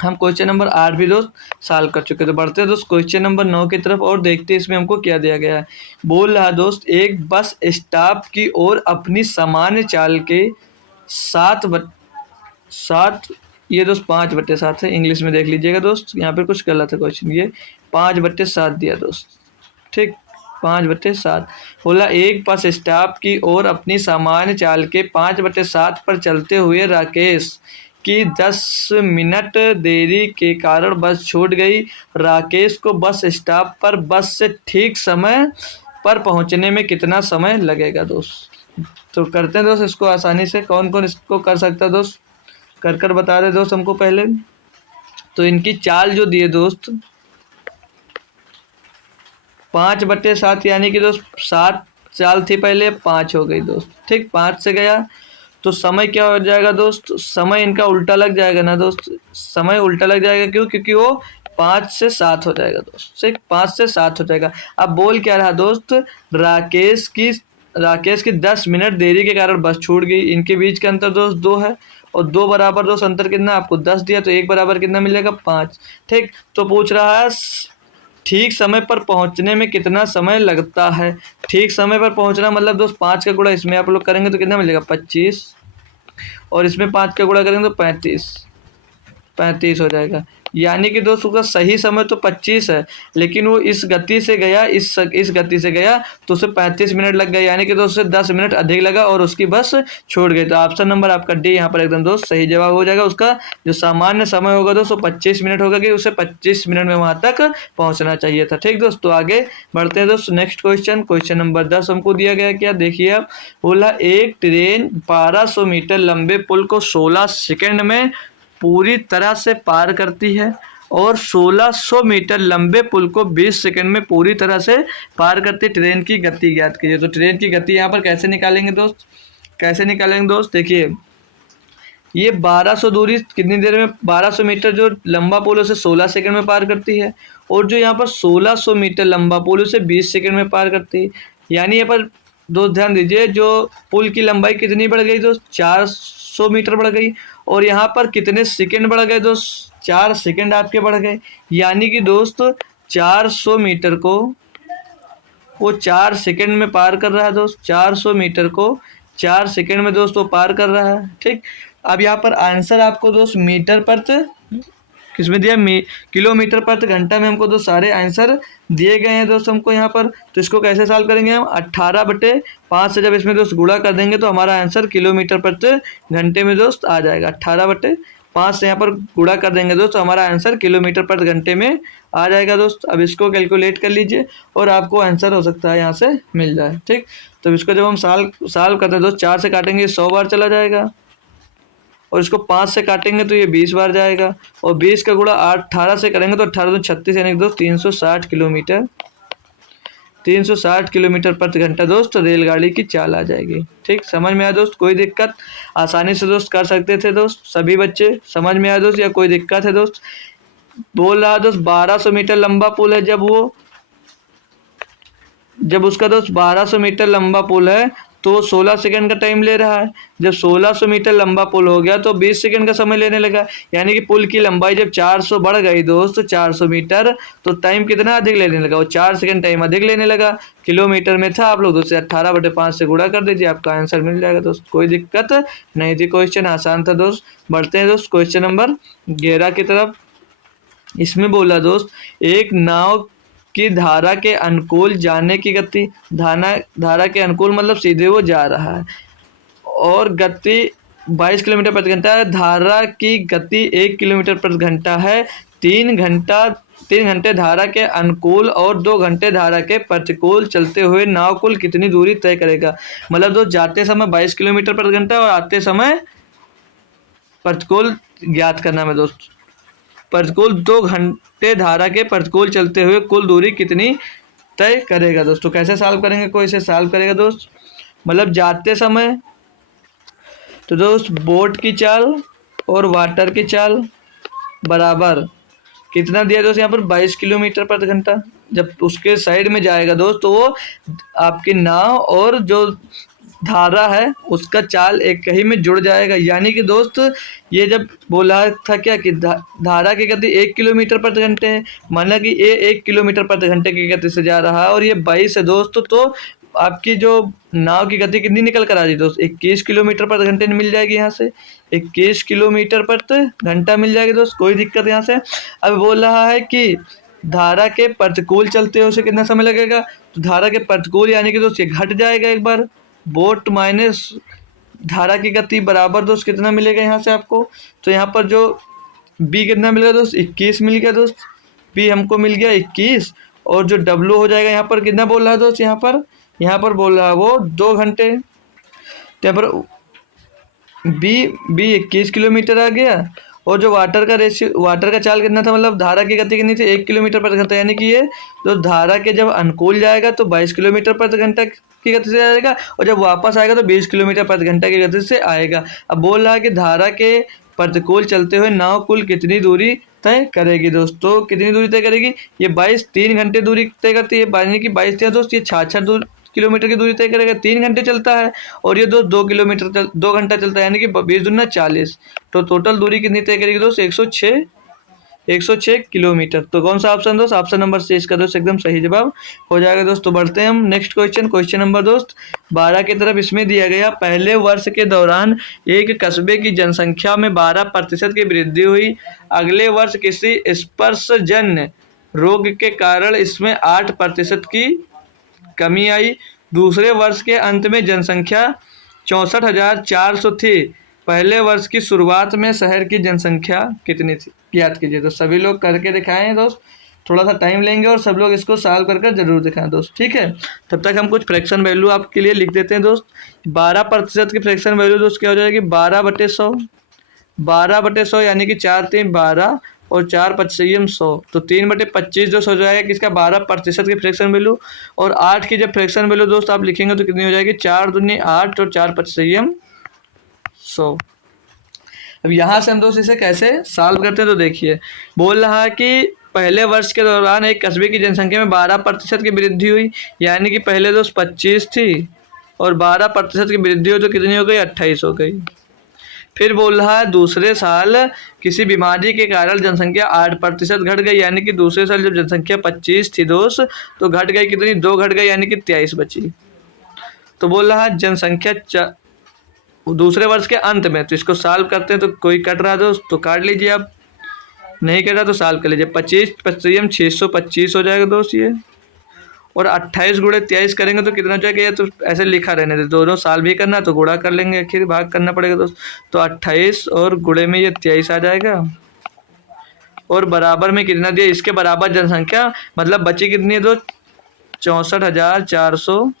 हम क्वेश्चन नंबर 8 भी दोस्त सॉल्व कर चुके, तो बढ़ते हैं दोस्त क्वेश्चन नंबर 9 की तरफ और देखते हैं इसमें हमको क्या दिया गया है। बोल रहा दोस्त, एक बस स्टॉप की ओर अपनी सामान्य चाल के 7 ये दोस्त 5/7 है, इंग्लिश में देख लीजिएगा दोस्त, यहाँ पे कुछ गलत है क्वेश्चन, ये 5/7 दिया दोस्त, ठीक 5/7। बोला एक बस स्टॉप की ओर अपनी सामान्य चाल के 5/7 पर चलते हुए राकेश की 10 मिनट देरी के कारण बस छूट गई। राकेश को बस स्टॉप पर बस से ठीक समय पर पहुंचने में कितना समय लगेगा दोस्त। तो करते हैं दोस्त इसको आसानी से, कौन कौन इसको कर सकता है दोस्त, कर बता दे दोस्त हमको पहले। तो इनकी चाल जो दिए दोस्त 5/7 यानी कि दोस्त 7 चाल थी पहले, 5 हो गई दोस्त, ठीक 5 से गया तो समय क्या हो जाएगा दोस्त, समय इनका उल्टा लग जाएगा ना दोस्त, समय उल्टा लग जाएगा, क्यों, क्योंकि वो 5 से 7 हो जाएगा दोस्त, ठीक 5 से 7 हो जाएगा। अब बोल क्या रहा दोस्त, राकेश की 10 मिनट देरी के कारण बस छूट गई। इनके बीच का अंतर दोस्त 2 है, और 2 बराबर दोस्त अंतर कितना, आपको 10 दिया, तो 1 बराबर कितना मिलेगा 5, ठीक। तो पूछ रहा है ठीक समय पर पहुंचने में कितना समय लगता है। ठीक समय पर पहुंचना मतलब दोस्त 5 का गुणा इसमें आप लोग करेंगे तो कितना मिलेगा 25, और इसमें 5 का गुणा करेंगे तो 35 हो जाएगा। यानी कि दोस्त उसका सही समय तो 25 है, लेकिन वो इस गति से गया, इस गति से गया तो उसे 35 मिनट लग गए, यानी कि दोस्त उसे 10 मिनट अधिक लगा और उसकी बस छूट गई। तो ऑप्शन नंबर आपका डी यहाँ पर एकदम दोस्त सही जवाब हो जाएगा। उसका जो सामान्य समय होगा दोस्त वो 25 मिनट होगा, कि उसे 25 मिनट में वहां तक पहुंचना चाहिए था, ठीक दोस्त। तो आगे बढ़ते हैं दोस्त नेक्स्ट क्वेश्चन नंबर 10 हमको दिया गया क्या, देखिए आप, बोला एक ट्रेन 1200 मीटर लंबे पुल को 16 सेकंड में पूरी तरह से पार करती है, और 1600 मीटर लंबे पुल को 20 सेकंड में पूरी तरह से पार करती है। ट्रेन की गति ज्ञात कीजिए। तो ट्रेन की गति यहाँ पर कैसे निकालेंगे दोस्त, देखिए ये 1200 दूरी कितनी देर में, 1200 मीटर जो लंबा पुल है उसे 16 सेकंड में पार करती है, और जो यहाँ पर 1600 मीटर लंबा पुल उसे 20 सेकंड में पार करती है। यानी यहाँ पर दोस्त ध्यान दीजिए, जो पुल की लंबाई कितनी बढ़ गई दोस्त, 400 मीटर बढ़ गई, और यहाँ पर कितने सेकंड बढ़ गए दोस्त, 4 सेकंड आपके बढ़ गए। यानी कि दोस्त 400 मीटर को वो 4 सेकंड में पार कर रहा है दोस्त, 400 मीटर को 4 सेकंड में दोस्त वो पार कर रहा है, ठीक। अब यहाँ पर आंसर आपको दोस्त मीटर प्रति किसमें दिया, किलोमीटर प्रति घंटा में हमको दोस्त सारे आंसर दिए गए हैं दोस्त हमको यहाँ पर। तो इसको कैसे सॉल्व करेंगे हम, 18/5 से जब इसमें दोस्त गुणा कर देंगे तो हमारा आंसर किलोमीटर प्रति घंटे में दोस्त आ जाएगा। 18/5 से यहाँ पर गुणा कर देंगे दोस्त तो हमारा आंसर किलोमीटर प्रति घंटे में आ जाएगा दोस्त। अब इसको कैलकुलेट कर लीजिए और आपको आंसर हो सकता है यहाँ से मिल जाए, ठीक। तो इसको जब हम सॉल्व करते हैं दोस्त, 4 से काटेंगे 100 बार चला जाएगा, और इसको 5 से काटेंगे तो ये 20 बार जाएगा, और 20 का गुणा 18 से करेंगे तो 18 तो 36, यानी दोस्त 360 किलोमीटर प्रति घंटा दोस्त रेलगाड़ी की चाल आ जाएगी, ठीक। समझ में आया दोस्त, कोई दिक्कत, आसानी से दोस्त कर सकते थे दोस्त सभी बच्चे, समझ में आया दोस्त या कोई दिक्कत है दोस्त। बोल रहा दोस्त 1200 मीटर लंबा पुल है, जब उसका दोस्त 1200 मीटर लंबा पुल है तो 16 सेकंड का टाइम ले रहा है। जब 1600 मीटर लंबा पुल हो गया तो 20 सेकंड का समय लेने लगा, यानी कि पुल की लंबाई जब 400 बढ़ गई दोस्त, 400 मीटर, तो टाइम कितना अधिक लेने लगा, वो 4 सेकंड टाइम अधिक लेने लगा। किलोमीटर में था, आप लोग दोस्त 18/5 से गुणा कर दीजिए, आपका आंसर मिल जाएगा दोस्त, कोई दिक्कत नहीं थी, क्वेश्चन आसान था दोस्त। बढ़ते हैं दोस्त क्वेश्चन नंबर 11 की तरफ। इसमें बोला दोस्त एक नाव की धारा के अनुकूल जाने की गति, धारा के अनुकूल मतलब सीधे वो जा रहा है, और गति 22 किलोमीटर प्रति घंटा है। धारा की गति 1 किलोमीटर प्रति घंटा है। 3 घंटे धारा के अनुकूल और 2 घंटे धारा के प्रतिकूल चलते हुए नाव कुल कितनी दूरी तय करेगा। मतलब दो जाते समय 22 किलोमीटर प्रति घंटा और आते समय प्रतिकूल ज्ञात करना है दोस्त। प्रतिकूल 2 घंटे धारा के प्रतिकूल चलते हुए कुल दूरी कितनी तय करेगा दोस्त। तो कैसे सॉल्व करेंगे, कोई इसे सॉल्व करेगा दोस्त, मतलब जाते समय तो दोस्त बोट की चाल और वाटर की चाल बराबर कितना दिया दोस्त यहाँ पर 22 किलोमीटर प्रति घंटा। जब उसके साइड में जाएगा दोस्त तो वो आपकी नाव और जो धारा है उसका चाल एक ही में जुड़ जाएगा। यानी कि दोस्त ये जब बोला था क्या कि धारा की गति 1 किलोमीटर प्रति घंटे है, माना कि ये 1 किलोमीटर प्रति घंटे की गति से जा रहा है और ये 22 है दोस्त, तो आपकी जो नाव की गति कितनी निकल कर आ रही दोस्त, 21 किलोमीटर प्रति घंटे मिल जाएगी। यहाँ से 21 किलोमीटर प्रति घंटा मिल जाएगी दोस्त, कोई दिक्कत यहाँ से। अब बोल रहा है कि धारा के प्रतिकूल चलते हुए उसे कितना समय लगेगा, तो धारा के प्रतिकूल यानी कि दोस्त ये घट जाएगा एक बार, बोट माइनस धारा की गति बराबर दोस्त कितना मिलेगा यहाँ से आपको, तो यहाँ पर जो बी कितना मिलेगा दोस्त 21 मिल गया दोस्त, बी हमको मिल गया 21 और जो डब्लू हो जाएगा यहाँ पर कितना बोल रहा है दोस्त, यहाँ पर बोल रहा है वो 2 घंटे, तो यहाँ पर बी 21 किलोमीटर आ गया और जो वाटर का चाल कितना था, मतलब धारा की गति कितनी थी 1 किलोमीटर प्रति घंटा, यानी कि ये तो धारा के जब अनुकूल जाएगा तो 22 किलोमीटर प्रति घंटा की गति से आएगा और जब वापस आएगा तो 20 किलोमीटर प्रति घंटा की गति से आएगा। अब बोल रहा है कि धारा के प्रतिकूल चलते हुए नाव कुल कितनी दूरी तय करेगी दोस्तों, कितनी दूरी तय करेगी, ये 3 घंटे दूरी तय करती है, यानी कि 22 दोस्त ये 66 किलोमीटर की दूरी तय करेगा, 3 घंटे चलता है और ये दोस्त 2 घंटा चलता है, यानी कि 20 दूना 40, तो टोटल दूरी कितनी तय करेगी दोस्त 106 किलोमीटर। तो कौन सा ऑप्शन दोस्त, ऑप्शन नंबर सी इसका दोस्त एकदम सही जवाब हो जाएगा दोस्त। तो बढ़ते हैं हम नेक्स्ट क्वेश्चन नंबर दोस्त 12 की तरफ। इसमें दिया गया पहले वर्ष के दौरान एक कस्बे की जनसंख्या में 12% की वृद्धि हुई, अगले वर्ष किसी स्पर्शजन्य रोग के कारण इसमें 8% की कमी आई, दूसरे वर्ष के अंत में जनसंख्या 64,400 थी, पहले वर्ष की शुरुआत में शहर की जनसंख्या कितनी थी, याद कीजिए। तो सभी लोग करके दिखाएं दोस्त, थोड़ा सा टाइम लेंगे और सब लोग इसको सॉल्व कर जरूर दिखाएं दोस्त, ठीक है। तब तक हम कुछ फ्रैक्शन वैल्यू आपके लिए लिख देते हैं दोस्त। 12% की फ्रैक्शन वैल्यू दोस्त क्या हो जाएगी 12/100, 12/100 यानी कि 4 3 12 और 4 पच्चीम 100, तो 3/25 दोस्त हो जाएगा किसका 12% की फ्रैक्शन वैल्यू। और 8 की जब फ्रैक्शन वैल्यू दोस्त आप लिखेंगे तो कितनी हो जाएगी 4 दूनी 8 और 4 पच्चीम 100। अब यहाँ से हम दोस्त इसे कैसे सॉल्व करते हैं, तो देखिए बोल रहा है कि पहले वर्ष के दौरान एक कस्बे की जनसंख्या में 12% की वृद्धि हुई, यानी कि पहले दोस्त 25 थी और 12% की वृद्धि हुई तो कितनी हो गई 28 हो गई। फिर बोल रहा है दूसरे साल किसी बीमारी के कारण जनसंख्या 8% घट गई, यानी कि दूसरे साल जब जनसंख्या 25 थी दोस्त तो घट गई कितनी 2 घट गई, यानी कि 23 बची। तो बोल रहा है जनसंख्या दूसरे वर्ष के अंत में, तो इसको सॉल्व करते हैं। तो कोई कट रहा दोस्त तो काट लीजिए, आप नहीं कट रहा तो सॉल्व कर लीजिए। 25 पच्चीम 625 हो जाएगा दोस्त ये, और 28 गुणे 23 करेंगे तो कितना हो जाएगा, ये तो ऐसे लिखा रहने दे, दोनों साल भी करना तो गुणा कर लेंगे, आखिर भाग करना पड़ेगा दोस्त। तो 28 और गुणे में ये 23 आ जाएगा और बराबर में कितना दिया, इसके बराबर जनसंख्या, मतलब बची कितनी है दोस्त 64,400।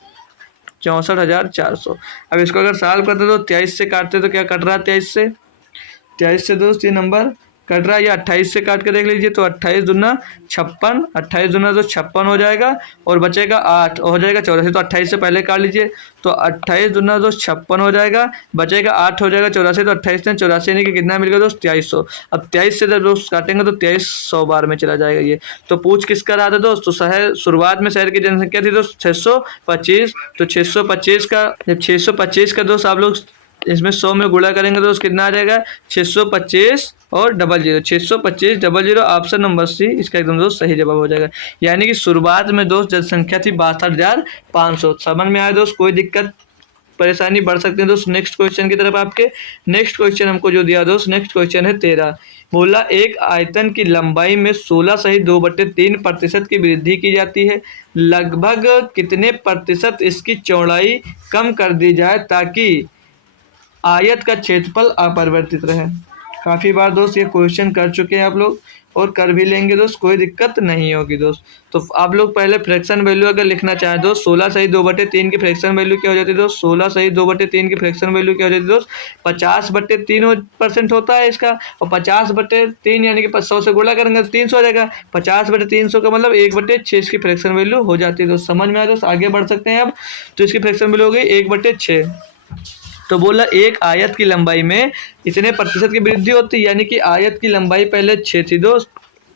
अब इसको अगर सॉल्व करते तो 23 से काटते तो क्या कट रहा है 23 से दोस्त ये नंबर कट रहा है, ये 28 से काट के देख लीजिए तो 28 दूना 56, 28 दूना तो 56 हो जाएगा और बचेगा 8 हो जाएगा 84, तो 28 से पहले काट लीजिए तो 28 दूना दोस्त 56 हो जाएगा, बचेगा 8 हो जाएगा 84, तो 28 ने 84 यानी कि कितना मिलेगा दोस्त 2300। अब 23 से जब दोस्त काटेंगे तो 2300 बार में चला जाएगा ये। तो पूछ किसका रहा था दोस्त, तो शहर शुरुआत में शहर की जनसंख्या थी दोस्त 625, तो 625 का जब 625 का दोस्त आप लोग इसमें 100 में गुणा करेंगे तो कितना आ जाएगा 625 और 00, 625 00, ऑप्शन नंबर सी इसका एकदम दोस्त सही जवाब हो जाएगा। यानी कि शुरुआत में दोस्त जनसंख्या थी 62,500। समझ में आया दोस्त, कोई दिक्कत परेशानी बढ़ सकती है दोस्त। नेक्स्ट क्वेश्चन की तरफ आपके नेक्स्ट क्वेश्चन हमको जो दिया दोस्त, नेक्स्ट क्वेश्चन है 13। बोला एक आयतन की लंबाई में 16 सही 2/3% की वृद्धि की जाती है, लगभग कितने प्रतिशत इसकी चौड़ाई कम कर दी जाए ताकि आयत का क्षेत्रफल अपरिवर्तित रहे। काफ़ी बार दोस्त ये क्वेश्चन कर चुके हैं आप लोग और कर भी लेंगे दोस्त, कोई दिक्कत नहीं होगी दोस्त। तो आप लोग पहले फ्रैक्शन वैल्यू अगर लिखना चाहें दोस्त, 16 सही 2/3 की फ्रैक्शन वैल्यू क्या हो जाती है दोस्त, 16 सही 2/3 की फ्रैक्शन वैल्यू क्या हो जाती है दोस्त, 50/3% होता है इसका, और 50/3 यानी कि 100 से गुणा करेंगे तो 300 हो जाएगा। 50/300 का मतलब 1/6 इसकी फ्रैक्शन वैल्यू हो जाती है दोस्त। समझ में आया दोस्त, आगे बढ़ सकते हैं अब। तो इसकी फ्रैक्शन वैल्यू हो गई 1/6। तो बोला एक आयत की लंबाई में इतने प्रतिशत की वृद्धि होती है, यानी कि आयत की लंबाई पहले 6 थी दोस्त,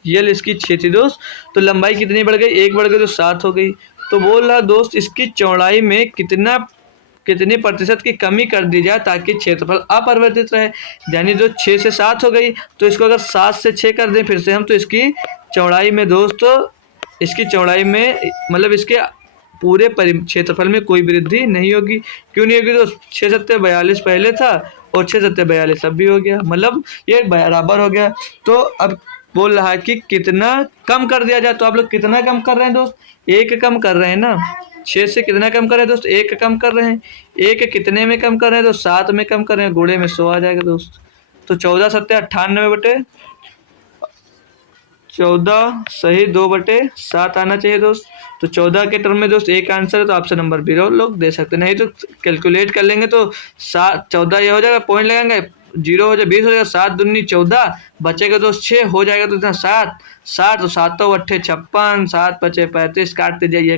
यल इसकी 6 थी दोस्त, तो लंबाई कितनी बढ़ गई, 1 बढ़ गई तो 7 हो गई। तो बोल रहा दोस्त इसकी चौड़ाई में कितनी प्रतिशत की कमी कर दी जाए ताकि क्षेत्रफल अपरिवर्तित रहे, यानी जो 6 से 7 हो गई, तो इसको अगर 7 से 6 कर दें फिर से हम, तो इसकी चौड़ाई में दोस्त, इसकी चौड़ाई में मतलब इसके पूरे क्षेत्रफल में कोई वृद्धि नहीं होगी। क्यों नहीं होगी? तो 6×7=42 पहले था और 6×7=42 अब भी हो गया, मतलब ये बराबर हो गया। तो अब बोल रहा है कि कितना कम कर दिया जाए, तो आप लोग कितना कम कर रहे हैं दोस्त, 1 कम कर रहे हैं ना। 6 से कितना कम कर रहे हैं दोस्त, 1 कम कर रहे हैं। 1 कितने में कम कर रहे हैं? तो 7 में कम कर रहे हैं, गुणे में 100 आ जाएगा दोस्त। तो 14×7 = 98, 14 सही 2/7 आना चाहिए दोस्त। तो 14 के टर्म में दोस्त एक आंसर है, तो ऑप्शन नंबर बी लोग दे सकते, नहीं तो कैलकुलेट कर लेंगे तो 14 ये हो जाएगा, पॉइंट लगाएंगे 0 हो जाए 20 हो जाएगा, 7 दूनी 14 बचेगा दोस्त 6 हो जाएगा, तो इतना 7 7 तो 7 8 56, 7 5 35 काटते जाइए।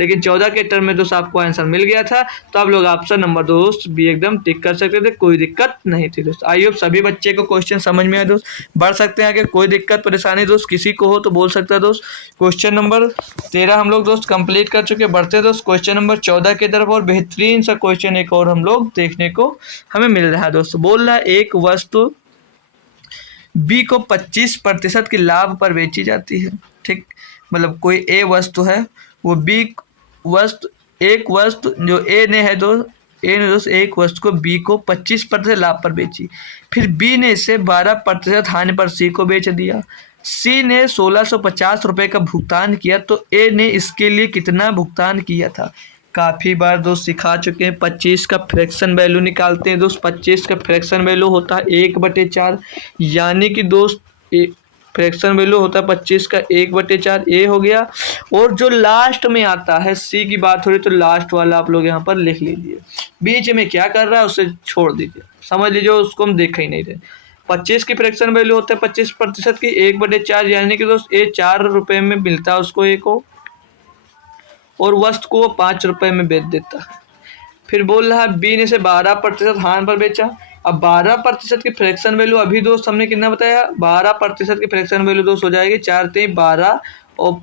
लेकिन 14 के टर्म में दोस्त आपको आंसर मिल गया था, तो आप लोग ऑप्शन नंबर दोस्त बी एकदम टिक कर सकते थे, कोई दिक्कत नहीं थी दोस्त। आई होप सभी बच्चे को क्वेश्चन समझ में आया दोस्त। बढ़ सकते हैं आगे, कोई दिक्कत परेशानी दोस्त किसी को हो तो बोल सकता है दोस्त। क्वेश्चन नंबर 13 हम लोग दोस्त कंप्लीट कर चुके हैं। बढ़ते दोस्त क्वेश्चन नंबर 14 की तरफ, और बेहतरीन सा क्वेश्चन एक और हम लोग देखने को हमें मिल रहा है दोस्त। बोल रहा है एक वस्तु बी को 25% की लाभ पर बेची जाती है, ठीक। मतलब कोई ए वस्तु है, वो बी वस्तु, एक वस्तु जो ए ने है दोस्त, ए ने दोस्त एक वस्तु को बी को 25% लाभ पर बेची, फिर बी ने इसे 12% हानि पर सी को बेच दिया। सी ने 1650 रुपये का भुगतान किया, तो ए ने इसके लिए कितना भुगतान किया था। काफ़ी बार दोस्त सिखा चुके हैं, 25 का फ्रैक्शन वैल्यू निकालते हैं दोस्त। 25 का फ्रैक्शन वैल्यू होता है 1/4, यानी कि दोस्त फ्रैक्शन वैल्यू होता है 25 का 1/4, ए हो गया। और जो लास्ट में आता है सी की बात हो रही, तो लास्ट वाला आप लोग यहाँ पर लिख लीजिए, बीच में क्या कर रहा है उसे छोड़ दीजिए, समझ लीजिए उसको हम देख ही नहीं रहे। 25 की फ्रैक्शन वैल्यू होता है 25% की 1/4, यानी कि दोस्त ए 4 रुपये में मिलता है उसको, ए को, और वस्तु को वो 5 रुपये में बेच देता है। फिर बोल रहा है बी ने से 12% हानि पर बेचा। अब 12% की फ्रैक्शन वैल्यू अभी दोस्त हमने कितना बताया, 12% की फ्रैक्शन वैल्यू दोस्त हो जाएगी 4×3=12 और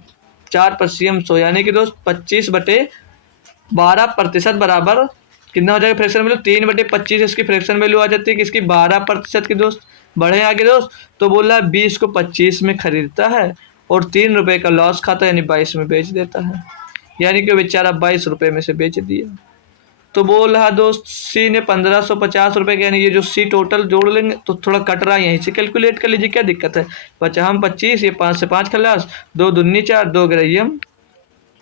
4×100, यानी कि दोस्त 25/12% बराबर कितना हो जाएगा फ्रैक्शन वैल्यू, 3/25 इसकी फ्रैक्शन वैल्यू आ जाती है किसकी, 12% की दोस्त। बढ़े आगे दोस्त, तो बोल रहा है 20 को 25 में खरीदता है और 3 रुपये का लॉस खाता है, यानी 22 में बेच देता है, यानी कि बेचारा 22 रुपये में से बेच दिया। तो बोल रहा दोस्त सी ने 1550 रुपये का, यानी ये जो सी टोटल जोड़ लेंगे तो थोड़ा कट रहा है, यहीं से कैलकुलेट कर लीजिए क्या दिक्कत है। बचा हम 25, ये 5 से 5 खलास, 2 दूनी 4, 2 ग्रहियम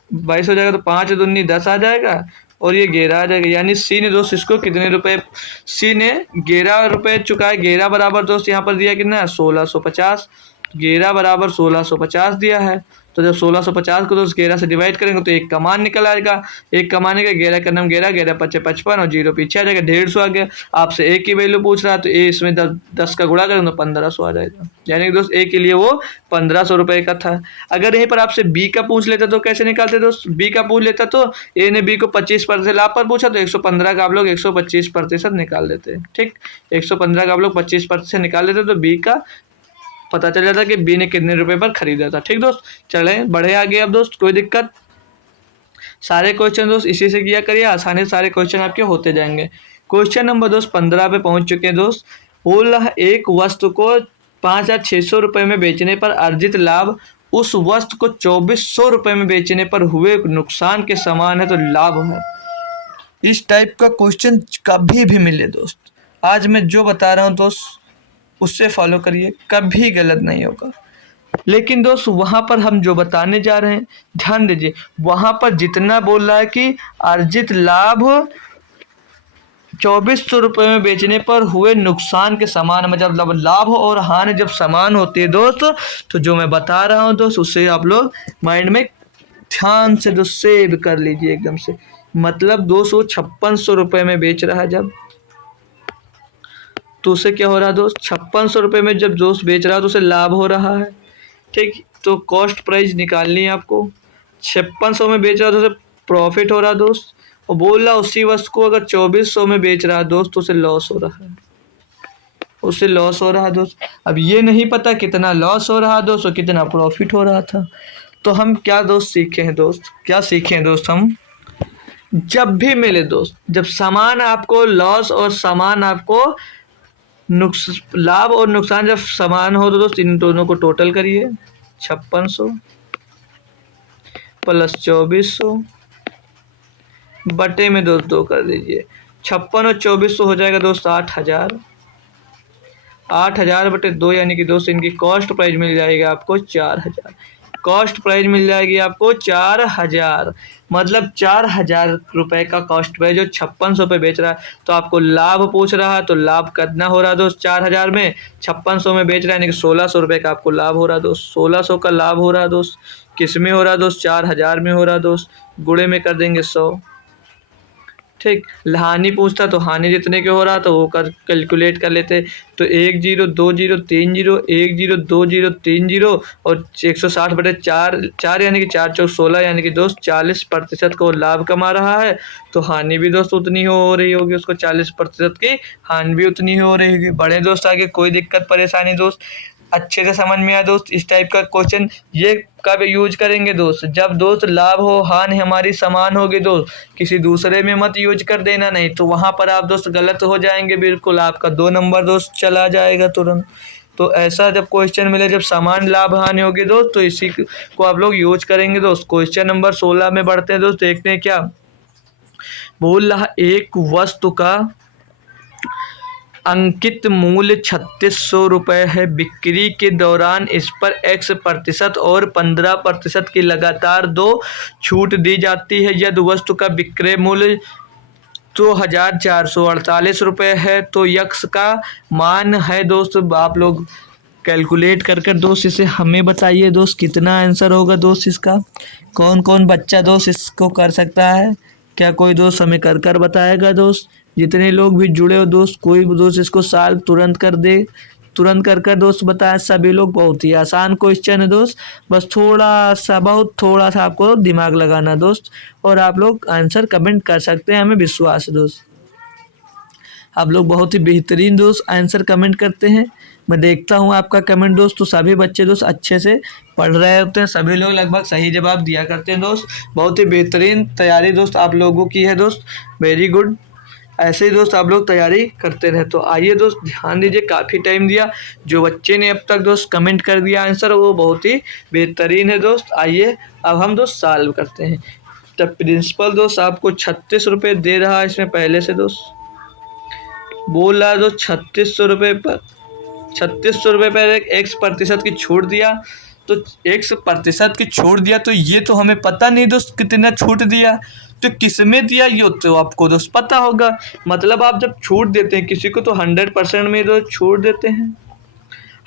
22 हो जाएगा, तो 5 दूनी 10 आ जाएगा और ये 11 आ जाएगा, यानी सी ने दोस्त इसको कितने रुपए, सी ने 11 रुपये चुकाए। 11 बराबर दोस्त यहाँ पर दिया कितना है 1650, 11 बराबर 1650 दिया है। तो जब 1650 को दोस्त 11 से डिवाइड करेंगे तो एक का मान निकल आएगा, एक का मान का 11 का नाम 11, 11 5 55 और 0 पीछे आ जाएगा, 150 आ गया। आपसे ए की वैल्यू पूछ रहा है, तो ए इसमें 10 का गुणा करेंगे तो 1500 आ जाएगा, यानी कि दोस्त ए के लिए वो 1500 रुपये का था। अगर यहीं पर आपसे बी का पूछ लेता तो कैसे निकालते दोस्त, बी का पूछ लेता तो ए ने बी को 25% लाभ पर पूछा, तो 115 का आप लोग 125% निकाल देते हैं, ठीक। 115 का आप लोग 25% निकाल देते तो बी का पता चल जाता कि बी ने कितने रुपए पर खरीदा था, ठीक दोस्त। चले बढ़े आगे अब दोस्त, कोई दिक्कत, सारे क्वेश्चन दोस्त इसी से किया करिए, आसानी से सारे क्वेश्चन आपके होते जाएंगे। क्वेश्चन नंबर दोस्त 15 पे पहुंच चुके हैं दोस्त। बोल रहा है एक वस्तु को 5600 रुपये में बेचने पर अर्जित लाभ उस वस्तु को 2400 रुपये में बेचने पर हुए नुकसान के समान है, तो लाभ है। इस टाइप का क्वेश्चन कभी भी मिले दोस्त, आज मैं जो बता रहा हूँ दोस्त उससे फॉलो करिए, कभी गलत नहीं होगा। लेकिन दोस्त वहाँ पर हम जो बताने जा रहे हैं ध्यान दीजिए, वहाँ पर जितना बोल रहा है कि अर्जित लाभ ₹2400 में बेचने पर हुए नुकसान के समान, मतलब लाभ और हानि जब समान होती है दोस्त, तो जो मैं बता रहा हूँ दोस्त उससे आप लोग माइंड में ध्यान से दोस्त सेव कर लीजिए एकदम से। मतलब दोस्त वो ₹5600 में बेच रहा है जब, तो उसे क्या हो रहा है दोस्त, ₹5600 में जब दोस्त बेच रहा है तो उसे लाभ हो रहा है। ठीक, तो कॉस्ट प्राइस निकालनी है आपको। 5600 में बेच रहा है तो उसे प्रॉफिट हो रहा है दोस्त, और बोल रहा उसी वस्तु को अगर 2400 में बेच रहा है दोस्त तो उसे लॉस हो रहा है, उससे लॉस हो रहा है दोस्त। अब ये नहीं पता कितना लॉस हो रहा है दोस्त और कितना प्रॉफिट हो रहा था। तो हम क्या दोस्त सीखे हैं दोस्त, क्या सीखे हैं दोस्त हम, जब भी मिले दोस्त, जब सामान आपको लॉस और सामान आपको लाभ और नुकसान जब समान हो तो दोस्त इन दोनों को टोटल करिए। 5600 प्लस 2400 बटे में दोस्त 2 कर दीजिए। 56 और 2400 हो जाएगा दोस्त 8000। 8000 बटे 2 यानी कि दोस्त इनकी कॉस्ट प्राइस मिल जाएगी आपको 4000। कॉस्ट प्राइस मिल जाएगी आपको 4000, मतलब 4000 रुपये का कॉस्ट प्राइस जो 5600 पे बेच रहा है। तो आपको लाभ पूछ रहा है, तो लाभ कितना हो रहा है दोस्त 4000 में, 5600 में बेच रहा है यानी कि 1600 रुपये का आपको लाभ हो रहा है दोस्त। 1600 का लाभ हो रहा है दोस्त, किस में हो रहा है दोस्त, 4000 में हो रहा है दोस्त। गुणे में कर देंगे 100। ठीक, हानि पूछता तो हानि जितने के हो रहा तो वो कैलकुलेट कर लेते। तो 1 0 2 0 3 0 1 0 2 0 3 0 और 160 बटे 4 4 यानी कि 4 चौक 16 यानी कि दोस्त 40% को लाभ कमा रहा है। तो हानि भी दोस्त उतनी हो रही होगी उसको, 40% की हानि भी उतनी हो रही होगी। बड़े दोस्त आगे कोई दिक्कत परेशानी दोस्त अच्छे से समझ में आया दोस्त। इस टाइप का क्वेश्चन ये कब यूज करेंगे दोस्त, जब दोस्त लाभ हो हानि हमारी समान होगी दोस्त, किसी दूसरे में मत यूज कर देना, नहीं तो वहाँ पर आप दोस्त गलत हो जाएंगे, बिल्कुल आपका 2 नंबर दोस्त चला जाएगा तुरंत। तो ऐसा जब क्वेश्चन मिले जब समान लाभ हानि होगी दोस्त तो इसी को आप लोग यूज करेंगे दोस्त। क्वेश्चन नंबर 16 में बढ़ते हैं दोस्त, देखते हैं क्या बोल रहा। एक वस्तु का अंकित मूल्य 3600 रुपये है। बिक्री के दौरान इस पर X% और 15% की लगातार 2 छूट दी जाती है। यदि वस्तु का विक्रय मूल्य 2448 रुपये है तो यक्स का मान है दोस्त। आप लोग कैलकुलेट कर कर दोस्त इसे हमें बताइए दोस्त कितना आंसर होगा दोस्त इसका। कौन कौन बच्चा दोस्त इसको कर सकता है, क्या कोई दोस्त हमें कर कर बताएगा दोस्त। जितने लोग भी जुड़े हो दोस्त, कोई भी दोस्त इसको सॉल्व तुरंत कर दे, तुरंत कर कर दोस्त बताए सभी लोग। बहुत ही आसान क्वेश्चन है दोस्त, बस थोड़ा सा बहुत थोड़ा सा आपको दिमाग लगाना दोस्त, और आप लोग आंसर कमेंट कर सकते हैं, हमें विश्वास है दोस्त आप लोग बहुत ही बेहतरीन दोस्त आंसर कमेंट करते हैं। मैं देखता हूँ आपका कमेंट दोस्त, तो सभी बच्चे दोस्त अच्छे से पढ़ रहे होते हैं, सभी लोग लगभग सही जवाब दिया करते हैं दोस्त। बहुत ही बेहतरीन तैयारी दोस्त आप लोगों की है दोस्त, वेरी गुड। ऐसे ही दोस्त आप लोग तैयारी करते रहे। तो आइए दोस्त ध्यान दीजिए, काफ़ी टाइम दिया, जो बच्चे ने अब तक दोस्त कमेंट कर दिया आंसर वो बहुत ही बेहतरीन है दोस्त। आइए अब हम दोस्त सॉल्व करते हैं। तब प्रिंसिपल दोस्त आपको 36 रुपये दे रहा है इसमें पहले से दोस्त, बोल रहा है दोस्त 3600 रुपये पर 3600 रुपये पर X% की छूट दिया। तो X% की छूट दिया तो ये तो हमें पता नहीं दोस्त कितना छूट दिया, तो किस में दिया ये तो आपको दोस्त पता होगा। मतलब आप जब छूट देते हैं किसी को तो 100% में दोस्त छूट देते हैं,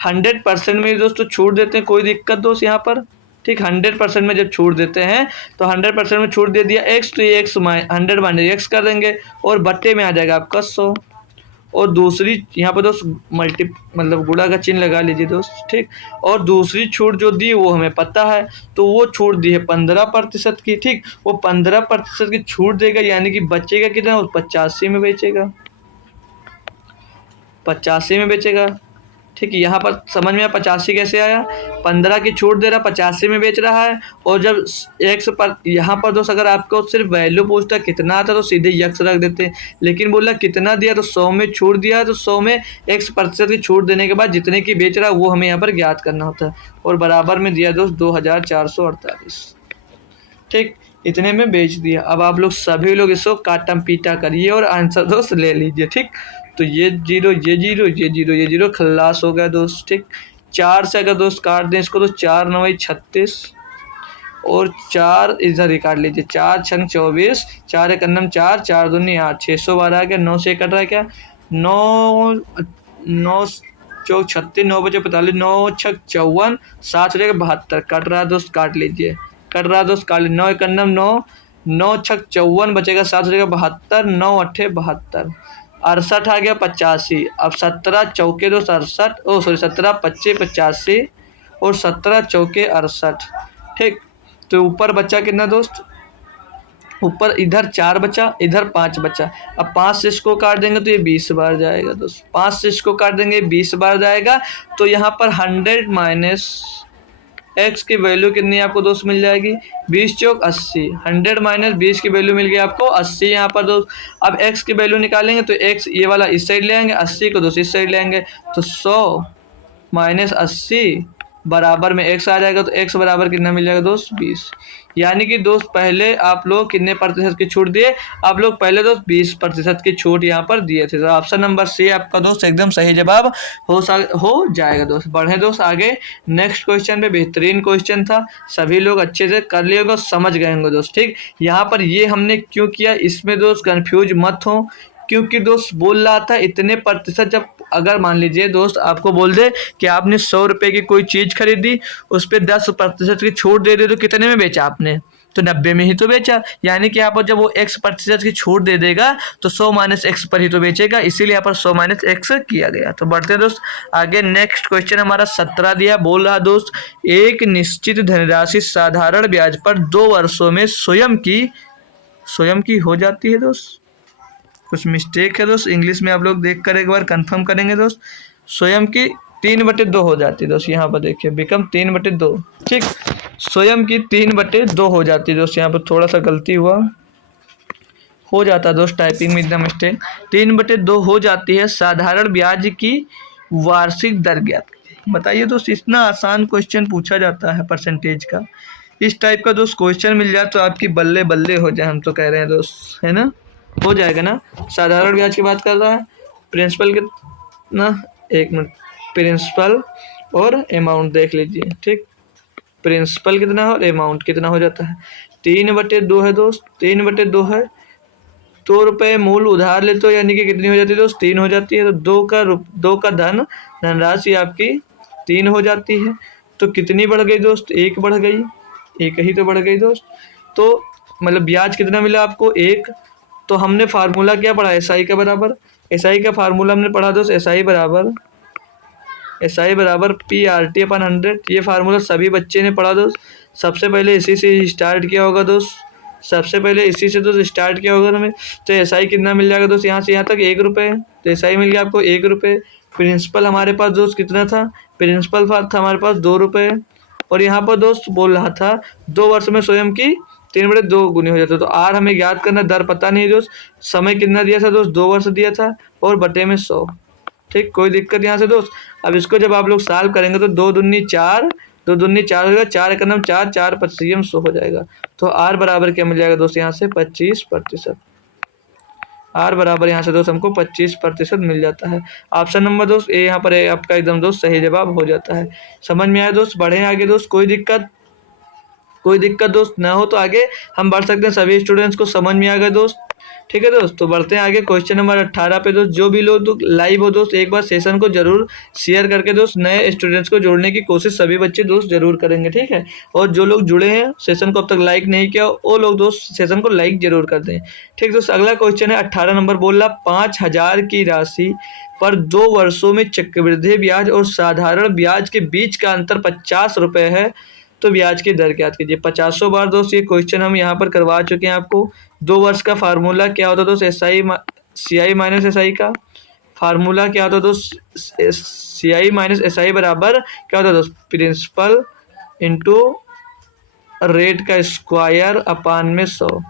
100% में दोस्त तो छूट देते हैं, कोई दिक्कत दोस्त यहाँ पर। ठीक, 100% में जब छूट देते हैं तो 100% में छूट दे दिया X, तो ये X 100 माइनस X कर देंगे और बट्टे में आ जाएगा आपका 100। और दूसरी यहाँ पर दोस्त मतलब गुणा का चिन्ह लगा लीजिए दोस्त। ठीक, और दूसरी छूट जो दी वो हमें पता है, तो वो छूट दी है 15% की। ठीक, वो 15% की छूट देगा यानी कि बचेगा कितना, वो 85 में बेचेगा, 85 में बेचेगा। ठीक है, यहाँ पर समझ में आया 85 कैसे आया, 15 की छूट दे रहा 85 में बेच रहा है। और जब X पर यहाँ पर दोस्त अगर आपको सिर्फ वैल्यू पूछता कितना आता तो सीधे X रख देते, लेकिन बोला कितना दिया तो 100 में छूट दिया, तो 100 में X% की छूट देने के बाद जितने की बेच रहा है वो हमें यहाँ पर ज्ञात करना होता है। और बराबर में दिया दोस्त 2448। ठीक, इतने में बेच दिया। अब आप लोग सभी लोग इसको काटम पीटा करिए और आंसर दोस्त ले लीजिए। ठीक, तो ये 0 ये 0 ये 0 ये 0 खल्लास हो गया दोस्त। ठीक, 4 से अगर दोस्त काट दें इसको तो 4 9 36, और 4 इधर ही काट लीजिए, 4 छंग 24, 4 एक अन्नम 4, 4 दूनी 8, 612 आ गया। 9 से कट रहा है क्या, 9 9 चौक 36, 9 बजे 45, 9 छक 54, 7 हो जाएगा 72, कट रहा है दोस्त काट लीजिए, कट रहा है दोस्त काट लीजिए। 9 एक अन्नम 9, 9 छक 54 बचेगा 7 हो जाएगा 72, 9 अट्ठे 72, 68 आ गया 85। अब 17 चौके दोस्त 68, ओ सॉरी 17 25 85 और 17 चौके 68, ठीक। तो ऊपर बचा कितना दोस्त, ऊपर इधर 4 बचा, इधर 5 बचा। अब 5 से इसको काट देंगे तो ये 20 बार जाएगा दोस्त, 5 से इसको काट देंगे 20 बार जाएगा। तो यहाँ पर 100 माइनस एक्स की वैल्यू कितनी आपको दोस्त मिल जाएगी, 20 चौक 80, 100 माइनस 20 की वैल्यू मिल गई आपको 80 यहाँ पर दोस्त। अब एक्स की वैल्यू निकालेंगे तो एक्स ये वाला इस साइड ले आएंगे, 80 को दोस्त इस साइड ले आएंगे, तो 100 माइनस 80 बराबर में एक्स आ जाएगा। तो एक्स बराबर कितना मिल जाएगा दोस्त, 20। यानी कि दोस्त पहले आप लोग कितने प्रतिशत की छूट दिए, आप लोग पहले दोस्त 20% की छूट यहाँ पर दिए थे। तो ऑप्शन नंबर सी आपका दोस्त एकदम सही जवाब हो जाएगा दोस्त। बढ़े दोस्त आगे नेक्स्ट क्वेश्चन पे, बेहतरीन क्वेश्चन था, सभी लोग अच्छे से कर लिए होगा, समझ गए होंगे दोस्त, ठीक। यहाँ पर ये हमने क्यों किया, इसमें दोस्त कंफ्यूज मत हो, क्योंकि दोस्त बोल रहा था इतने प्रतिशत। जब अगर मान लीजिए दोस्त आपको बोल दे कि आपने 100 रुपये की कोई चीज़ खरीदी, उस पर 10% की छूट दे दे, तो कितने में बेचा आपने, तो 90 में ही तो बेचा। यानी कि यहाँ पर जब वो x% की छूट दे देगा तो 100 माइनस एक्स पर ही तो बेचेगा, इसीलिए यहाँ पर 100 माइनस एक्स किया गया। तो बढ़ते हैं दोस्त आगे। नेक्स्ट क्वेश्चन हमारा 17 दिया, बोल रहा दोस्त एक निश्चित धनराशि साधारण ब्याज पर 2 वर्षों में स्वयं की हो जाती है दोस्त। कुछ मिस्टेक है दोस्त, इंग्लिश में आप लोग देख कर एक बार कंफर्म करेंगे दोस्त। स्वयं की 3/2 हो जाती है दोस्त, यहाँ पर देखिए बिकम 3/2, ठीक। स्वयं की 3/2 हो जाती है दोस्त, यहाँ पर थोड़ा सा गलती हुआ, हो जाता है दोस्त, टाइपिंग में इतना मिस्टेक। 3/2 हो जाती है साधारण ब्याज की वार्षिक दर ज्ञात। बताइए दोस्त, इतना आसान क्वेश्चन पूछा जाता है परसेंटेज का, इस टाइप का दोस्त क्वेश्चन मिल जाए तो आपकी बल्ले बल्ले हो जाए, हम तो कह रहे हैं दोस्त, है ना, हो जाएगा ना। साधारण ब्याज की बात कर रहा है, प्रिंसिपल कितना, एक मिनट, प्रिंसिपल और अमाउंट देख लीजिए, ठीक। प्रिंसिपल कितना है और अमाउंट कितना हो जाता है, 3/2 है दोस्त, 3/2 है। 2 रुपये मूल उधार लेते हो, यानी कि कितनी हो जाती है दोस्त, 3 हो जाती है। तो 2 का धनराशि आपकी 3 हो जाती है। तो कितनी बढ़ गई दोस्त, 1 बढ़ गई, एक ही तो बढ़ गई दोस्त। तो मतलब ब्याज कितना मिला आपको, 1। तो हमने फार्मूला क्या पढ़ा, एसआई का बराबर, एसआई का फार्मूला हमने पढ़ा दोस्त, एसआई बराबर PRT/100। ये फार्मूला सभी बच्चे ने पढ़ा दोस्त, सबसे पहले इसी से स्टार्ट किया होगा दोस्त, सबसे पहले इसी से दोस्त स्टार्ट किया होगा हमें। तो एसआई कितना मिल जाएगा दोस्त, यहाँ से यहाँ तक 1 रुपये, तो एसआई मिल गया आपको 1 रुपये। प्रिंसिपल हमारे पास दोस्त कितना था, प्रिंसिपल था हमारे पास 2 रुपये। और यहाँ पर दोस्त बोल रहा था 2 वर्ष में स्वयं की 3/2 गुनी हो जाता है। तो आर हमें याद करना, दर पता नहीं दोस्त, समय कितना दिया था दोस्त, 2 वर्ष दिया था, और बटे में 100, ठीक। कोई दिक्कत यहाँ से दोस्त। अब इसको जब आप लोग सॉल्व करेंगे तो 2 दूनी 4, 2 दूनी 4 हो जाएगा, 4 एक नम 4, 4 25 100 हो जाएगा। तो आर बराबर क्या मिल जाएगा दोस्त, यहाँ से 25%। आर बराबर यहाँ से दोस्त हमको 25% मिल जाता है। ऑप्शन नंबर दोस्त ए यहाँ पर आपका एकदम दोस्त सही जवाब हो जाता है। समझ में आया दोस्त, बढ़े आगे दोस्त, कोई दिक्कत दोस्त ना हो तो आगे हम बढ़ सकते हैं, सभी स्टूडेंट्स को समझ में आ गए दोस्त, ठीक है दोस्त। तो बढ़ते हैं आगे क्वेश्चन नंबर 18 पे दोस्त। जो भी लोग लाइव हो दोस्त, एक बार सेशन को जरूर शेयर करके दोस्त नए स्टूडेंट्स को जोड़ने की कोशिश सभी बच्चे दोस्त जरूर करेंगे, ठीक है। और जो लोग जुड़े हैं सेशन को अब तक लाइक नहीं किया, वो लोग दोस्त सेशन को लाइक जरूर कर दें, ठीक दोस्त। अगला क्वेश्चन है 18 नंबर, बोल रहा 5,000 की राशि पर 2 वर्षों में चक्रवृद्धि ब्याज और साधारण ब्याज के बीच का अंतर 50 रुपये है, तो ब्याज की दर ज्ञात कीजिए। 50 बार दोस्त ये क्वेश्चन हम यहाँ पर करवा चुके हैं आपको। 2 वर्ष का फार्मूला क्या होता है दोस्त, CI माइनस SI का फार्मूला क्या होता है दोस्त, CI माइनस SI बराबर क्या होता है दोस्त, प्रिंसिपल इंटू रेट का स्क्वायर अपान में 100,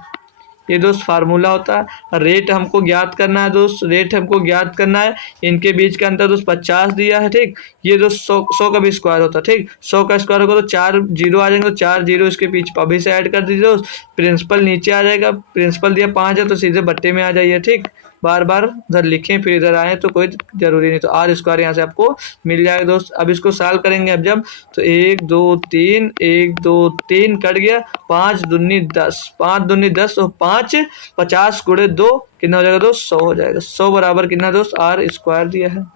ये दोस्त फार्मूला होता है। रेट हमको ज्ञात करना है दोस्त, रेट हमको ज्ञात करना है, इनके बीच का अंतर दोस्त 50 दिया है, ठीक। ये दोस्त 100 का भी स्क्वायर होता है, ठीक। 100 का स्क्वायर होगा तो 4 जीरो आ जाएंगे, तो 4 जीरो इसके पीछे अभी से ऐड कर दीजिए दोस्त। प्रिंसिपल नीचे आ जाएगा, प्रिंसिपल दिया 5 है तो सीधे बट्टे में आ जाइए, ठीक। बार बार उधर लिखें फिर इधर आए तो कोई ज़रूरी नहीं। तो आर स्क्वायर यहाँ से आपको मिल जाएगा दोस्त। अब इसको सॉल्व करेंगे अब जब, तो 1 2 3 1 2 3 कट गया, 5 दूनी 10, 5 दूनी 10 और 5 50 गुणे 2 कितना हो जाएगा दोस्त? 100 हो जाएगा। 100 बराबर कितना दोस्त? आर स्क्वायर दिया है।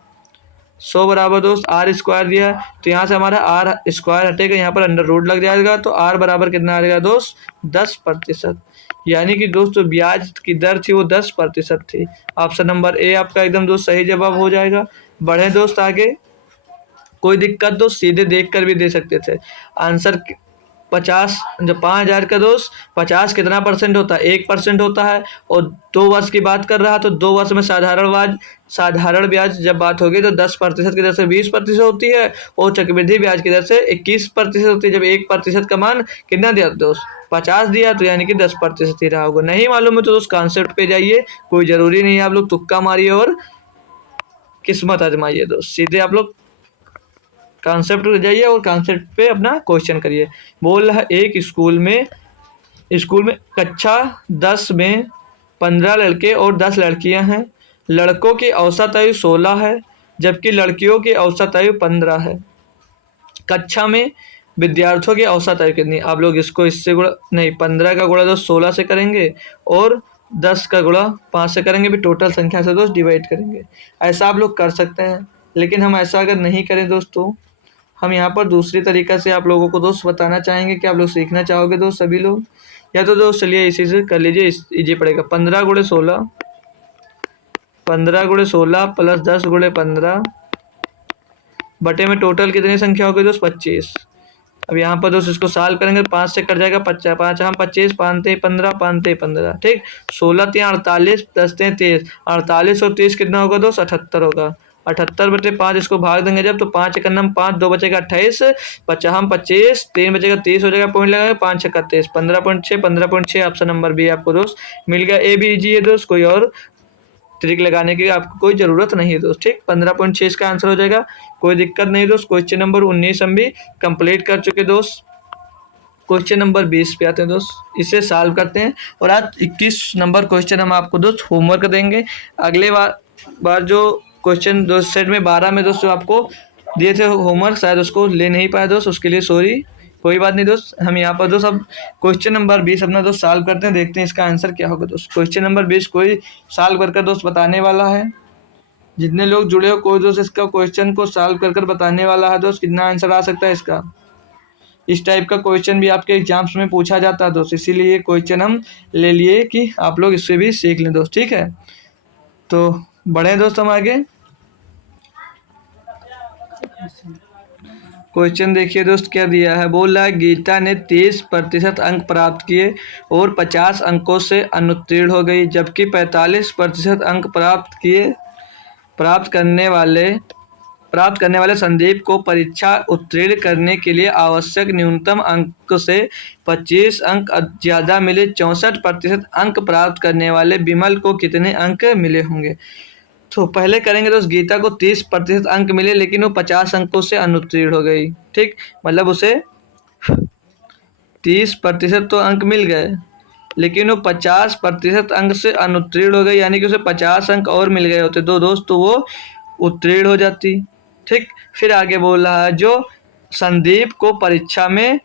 100 बराबर दोस्त आर स्क्वायर दिया है, तो यहाँ से हमारा आर स्क्वायर हटेगा, यहाँ पर अंडर रूट लग जाएगा, तो आर बराबर कितना आ जाएगा दोस्त? 10%। यानी कि दोस्त जो ब्याज की दर थी वो 10% थी। ऑप्शन नंबर ए आपका एकदम दोस्त सही जवाब हो जाएगा। बढ़े दोस्त आगे, कोई दिक्कत दोस्त सीधे देख कर भी दे सकते थे आंसर। 50 जो 5,000 का दोस्त 50 कितना परसेंट होता है? 1% होता है। और 2 वर्ष की बात कर रहा तो 2 वर्ष में साधारण ब्याज जब बात होगी तो 10% की दर से 20% होती है, और चक्रवृद्धि ब्याज की दर से 21% होती है। जब 1% का मान कितना दिया दोस्त? 50 दिया, तो यानी कि 10% ही रहा होगा। नहीं मालूम है तो दोस्त कॉन्सेप्ट पे जाइए, कोई ज़रूरी नहीं है आप लोग तुक्का मारिए और किस्मत आजमाइए दोस्त। सीधे आप लोग कॉन्सेप्ट पे जाइए और कॉन्सेप्ट पे अपना क्वेश्चन करिए। बोल रहा है एक स्कूल में कक्षा 10 में 15 लड़के और 10 लड़कियां हैं। लड़कों की औसत आयु 16 है जबकि लड़कियों की औसत आयु 15 है। कक्षा में विद्यार्थियों की औसत आयु कितनी? आप लोग इसको इससे गुणा नहीं, 15 का गुणा दोस्त 16 से करेंगे और 10 का गुणा 5 से करेंगे, भी टोटल संख्या से दोस्त डिवाइड करेंगे। ऐसा आप लोग कर सकते हैं, लेकिन हम ऐसा अगर नहीं करें दोस्तों, हम यहाँ पर दूसरी तरीक़ा से आप लोगों को दोस्त बताना चाहेंगे कि आप लोग सीखना चाहोगे दोस्त सभी लोग, या तो दोस्त चलिए इसी से कर लीजिए, इजी पड़ेगा। 15 गुणे 16, 15 गुणे 16 प्लस 10 गुणे 15 बटे में टोटल कितनी संख्या होगी दोस्त? 25। अब यहाँ पर दोस्त इसको सॉल्व करेंगे, 5 से कट जाएगा 50, 5 हम 25, 5 15, 5 15, ठीक। 16 3 48, 10 23, 48 और 30 कितना होगा दोस्त? 78 होगा। 78 बटे 5 इसको भाग देंगे जब, तो 5 एक नम 5, 2 बचेगा 28, 5 हम 25, 3 बचेगा 30 हो जाएगा, पॉइंट लगाएंगे 5 6 31, 15.6, 15.6 ऑप्शन नंबर बी आपको दोस्त मिल गया। ए भी इजी है दोस्त, कोई और ट्रिक लगाने की आपको कोई ज़रूरत नहीं है दोस्त, ठीक। 15.6 इसका आंसर हो जाएगा, कोई दिक्कत नहीं दोस्त। क्वेश्चन नंबर 19 हम भी कंप्लीट कर चुके दोस्त। क्वेश्चन नंबर 20 पे आते हैं दोस्त, इसे सॉल्व करते हैं। और आज 21 नंबर क्वेश्चन हम आपको दोस्त होमवर्क देंगे। अगले बार जो क्वेश्चन दोस्त सेट में 12 में दोस्त जो आपको दिए थे होमवर्क, शायद उसको ले नहीं पाए दोस्त, उसके लिए सॉरी, कोई बात नहीं दोस्त। हम यहाँ पर दोस्त अब क्वेश्चन नंबर 20 अपना दोस्त सॉल्व करते हैं, देखते हैं इसका आंसर क्या होगा दोस्त। क्वेश्चन नंबर 20 कोई सॉल्व कर दोस्त बताने वाला है, जितने लोग जुड़े हो कोई दोस्त इसका क्वेश्चन को सॉल्व कर बताने वाला है दोस्त। कितना आंसर आ सकता है इसका? इस टाइप का क्वेश्चन भी आपके एग्जाम्स में पूछा जाता है दोस्त, इसीलिए क्वेश्चन हम ले लिए कि आप लोग इससे भी सीख लें दोस्त, ठीक है। तो बढ़े दोस्त हम आगे। क्वेश्चन देखिए दोस्त क्या दिया है। बोल रहा है गीता ने 30% अंक प्राप्त किए और 50 अंकों से अनुत्तीर्ण हो गई, जबकि 45% अंक प्राप्त करने वाले संदीप को परीक्षा उत्तीर्ण करने के लिए आवश्यक न्यूनतम अंक से 25 अंक ज़्यादा मिले। 64% अंक प्राप्त करने वाले विमल को कितने अंक मिले होंगे? तो पहले करेंगे दोस्त, गीता को 30% अंक मिले लेकिन वो 50 अंकों से अनुत्तीर्ण हो गई, ठीक। मतलब उसे 30% तो अंक मिल गए लेकिन वो 50% अंक से अनुत्तीर्ण हो गई, यानी कि उसे 50 अंक और मिल गए होते दो दोस्त, तो वो उत्तीर्ण हो जाती, ठीक। फिर आगे बोल रहा है जो संदीप को परीक्षा में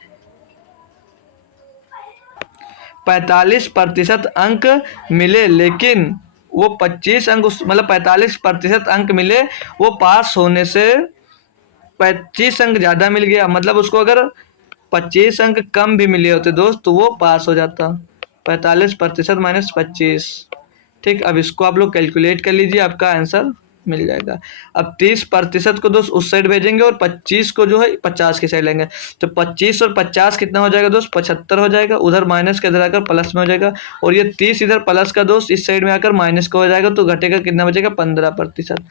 45% अंक मिले लेकिन वो 25 अंक मतलब 45% अंक मिले, वो पास होने से 25 अंक ज़्यादा मिल गया। मतलब उसको अगर 25 अंक कम भी मिले होते दोस्त तो वो पास हो जाता। 45% माइनस 25, ठीक। अब इसको आप लोग कैलकुलेट कर लीजिए, आपका आंसर मिल जाएगा। अब 30% को दोस्त उस साइड भेजेंगे और 25 को जो है 50 की साइड लेंगे, तो 25 और 50 कितना हो जाएगा दोस्त? 75 हो जाएगा। उधर माइनस के इधर आकर प्लस में हो जाएगा, और ये 30 इधर प्लस का दोस्त इस साइड में आकर माइनस का हो जाएगा, तो घटेगा कितना बचेगा? 15%।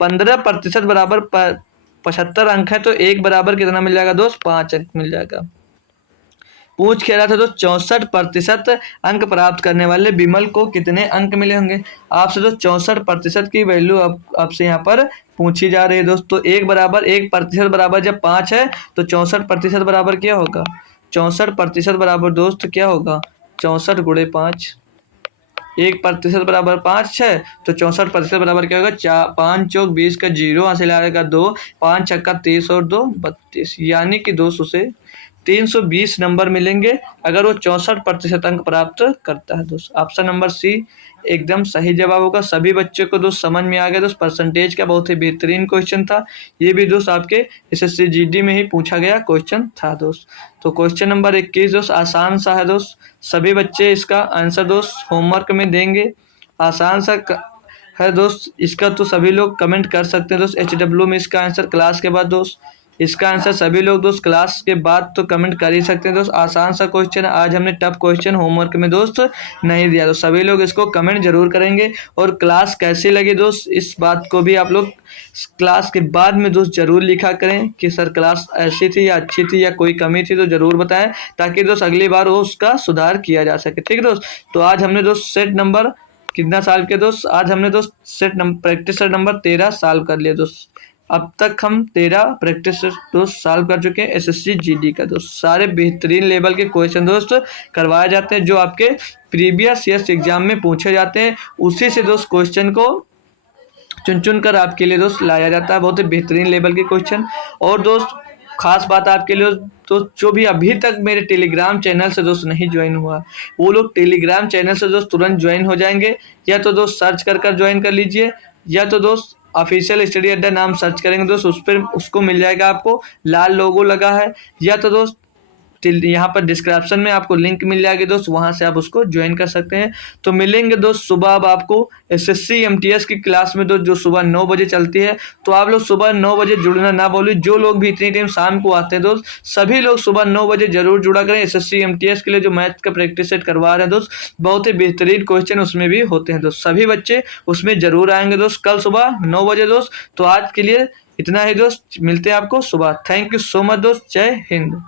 15% बराबर 75 अंक है, तो एक बराबर कितना मिल जाएगा दोस्त? 5 अंक मिल जाएगा। पूछ के रहा था तो 64% अंक प्राप्त करने वाले विमल को कितने अंक मिले होंगे। आपसे तो 64% की वैल्यू आपसे यहाँ पर पूछी जा रही है दोस्त। तो 1% बराबर जब 5 है तो 64% बराबर क्या होगा? 64% बराबर दोस्त क्या होगा? 64 गुणे 5, 1% बराबर 5 है, तो 64% बराबर क्या होगा, 5 चौक 20 का 0, यहाँ से लाएगा 2, 5 छक्का 30 और 2 32, यानी कि दोस्त उसे 320 नंबर मिलेंगे अगर वो 64% अंक प्राप्त करता है दोस्त। ऑप्शन नंबर सी एकदम सही जवाब होगा। सभी बच्चों को दोस्त समझ में आ गया दोस्त, परसेंटेज का बहुत ही बेहतरीन क्वेश्चन था। ये भी दोस्त आपके एसएससी जीडी में ही पूछा गया क्वेश्चन था दोस्त। तो क्वेश्चन नंबर 21 दोस्त आसान सा है दोस्त, सभी बच्चे इसका आंसर दोस्त होमवर्क में देंगे। आसान सा है दोस्त, इसका तो सभी लोग कमेंट कर सकते हैं दोस्त HW में इसका आंसर क्लास के बाद दोस्त। इसका आंसर सभी लोग दोस्त क्लास के बाद तो कमेंट कर ही सकते हैं दोस्त। आसान सा क्वेश्चन है, आज हमने टफ क्वेश्चन होमवर्क में दोस्त नहीं दिया, तो सभी लोग इसको कमेंट जरूर करेंगे। और क्लास कैसी लगी दोस्त, इस बात को भी आप लोग क्लास के बाद में दोस्त जरूर लिखा करें कि सर क्लास ऐसी थी या अच्छी थी या कोई कमी थी, तो जरूर बताएं ताकि दोस्त अगली बार वो उसका सुधार किया जा सके। ठीक है दोस्त, तो आज हमने दोस्त सेट नंबर कितना साल के दोस्त, आज हमने दोस्त set number practice set number 13 solve कर लिया दोस्त। अब तक हम 13 प्रैक्टिस दोस्त सॉल्व कर चुके हैं एसएससी जीडी का दोस्त। सारे बेहतरीन लेवल के क्वेश्चन दोस्त करवाए जाते हैं जो आपके प्रीवियस ईयर्स एग्जाम में पूछे जाते हैं, उसी से दोस्त क्वेश्चन को चुन चुन कर आपके लिए दोस्त लाया जाता है, बहुत ही बेहतरीन लेवल के क्वेश्चन। और दोस्त खास बात आपके लिए तो जो भी अभी तक मेरे टेलीग्राम चैनल से दोस्त नहीं ज्वाइन हुआ, वो लोग टेलीग्राम चैनल से दोस्त तुरंत ज्वाइन हो जाएंगे, या तो दोस्त सर्च कर ज्वाइन कर लीजिए, या तो दोस्त ऑफिशियल स्टडी अड्डा नाम सर्च करेंगे दोस्त, उस पर उसको मिल जाएगा, आपको लाल लोगो लगा है, या तो दोस्त यहाँ पर डिस्क्रिप्शन में आपको लिंक मिल जाएगी दोस्त, वहां से आप उसको ज्वाइन कर सकते हैं। तो मिलेंगे दोस्त सुबह अब आपको एसएससी एमटीएस की क्लास में दोस्त, जो सुबह 9 बजे चलती है। तो आप लोग सुबह 9 बजे जुड़ना ना बोलिए, जो लोग भी इतनी टाइम शाम को आते हैं दोस्त, सभी लोग सुबह 9 बजे जरूर जुड़ा करें। एसएससी एमटीएस के लिए जो मैथ का प्रैक्टिस सेट करवा रहे हैं दोस्त, बहुत ही बेहतरीन क्वेश्चन उसमें भी होते हैं दोस्त, सभी बच्चे उसमें जरूर आएंगे दोस्त कल सुबह 9 बजे दोस्त। तो आज के लिए इतना ही दोस्त, मिलते हैं आपको सुबह। थैंक यू सो मच दोस्त, जय हिंद।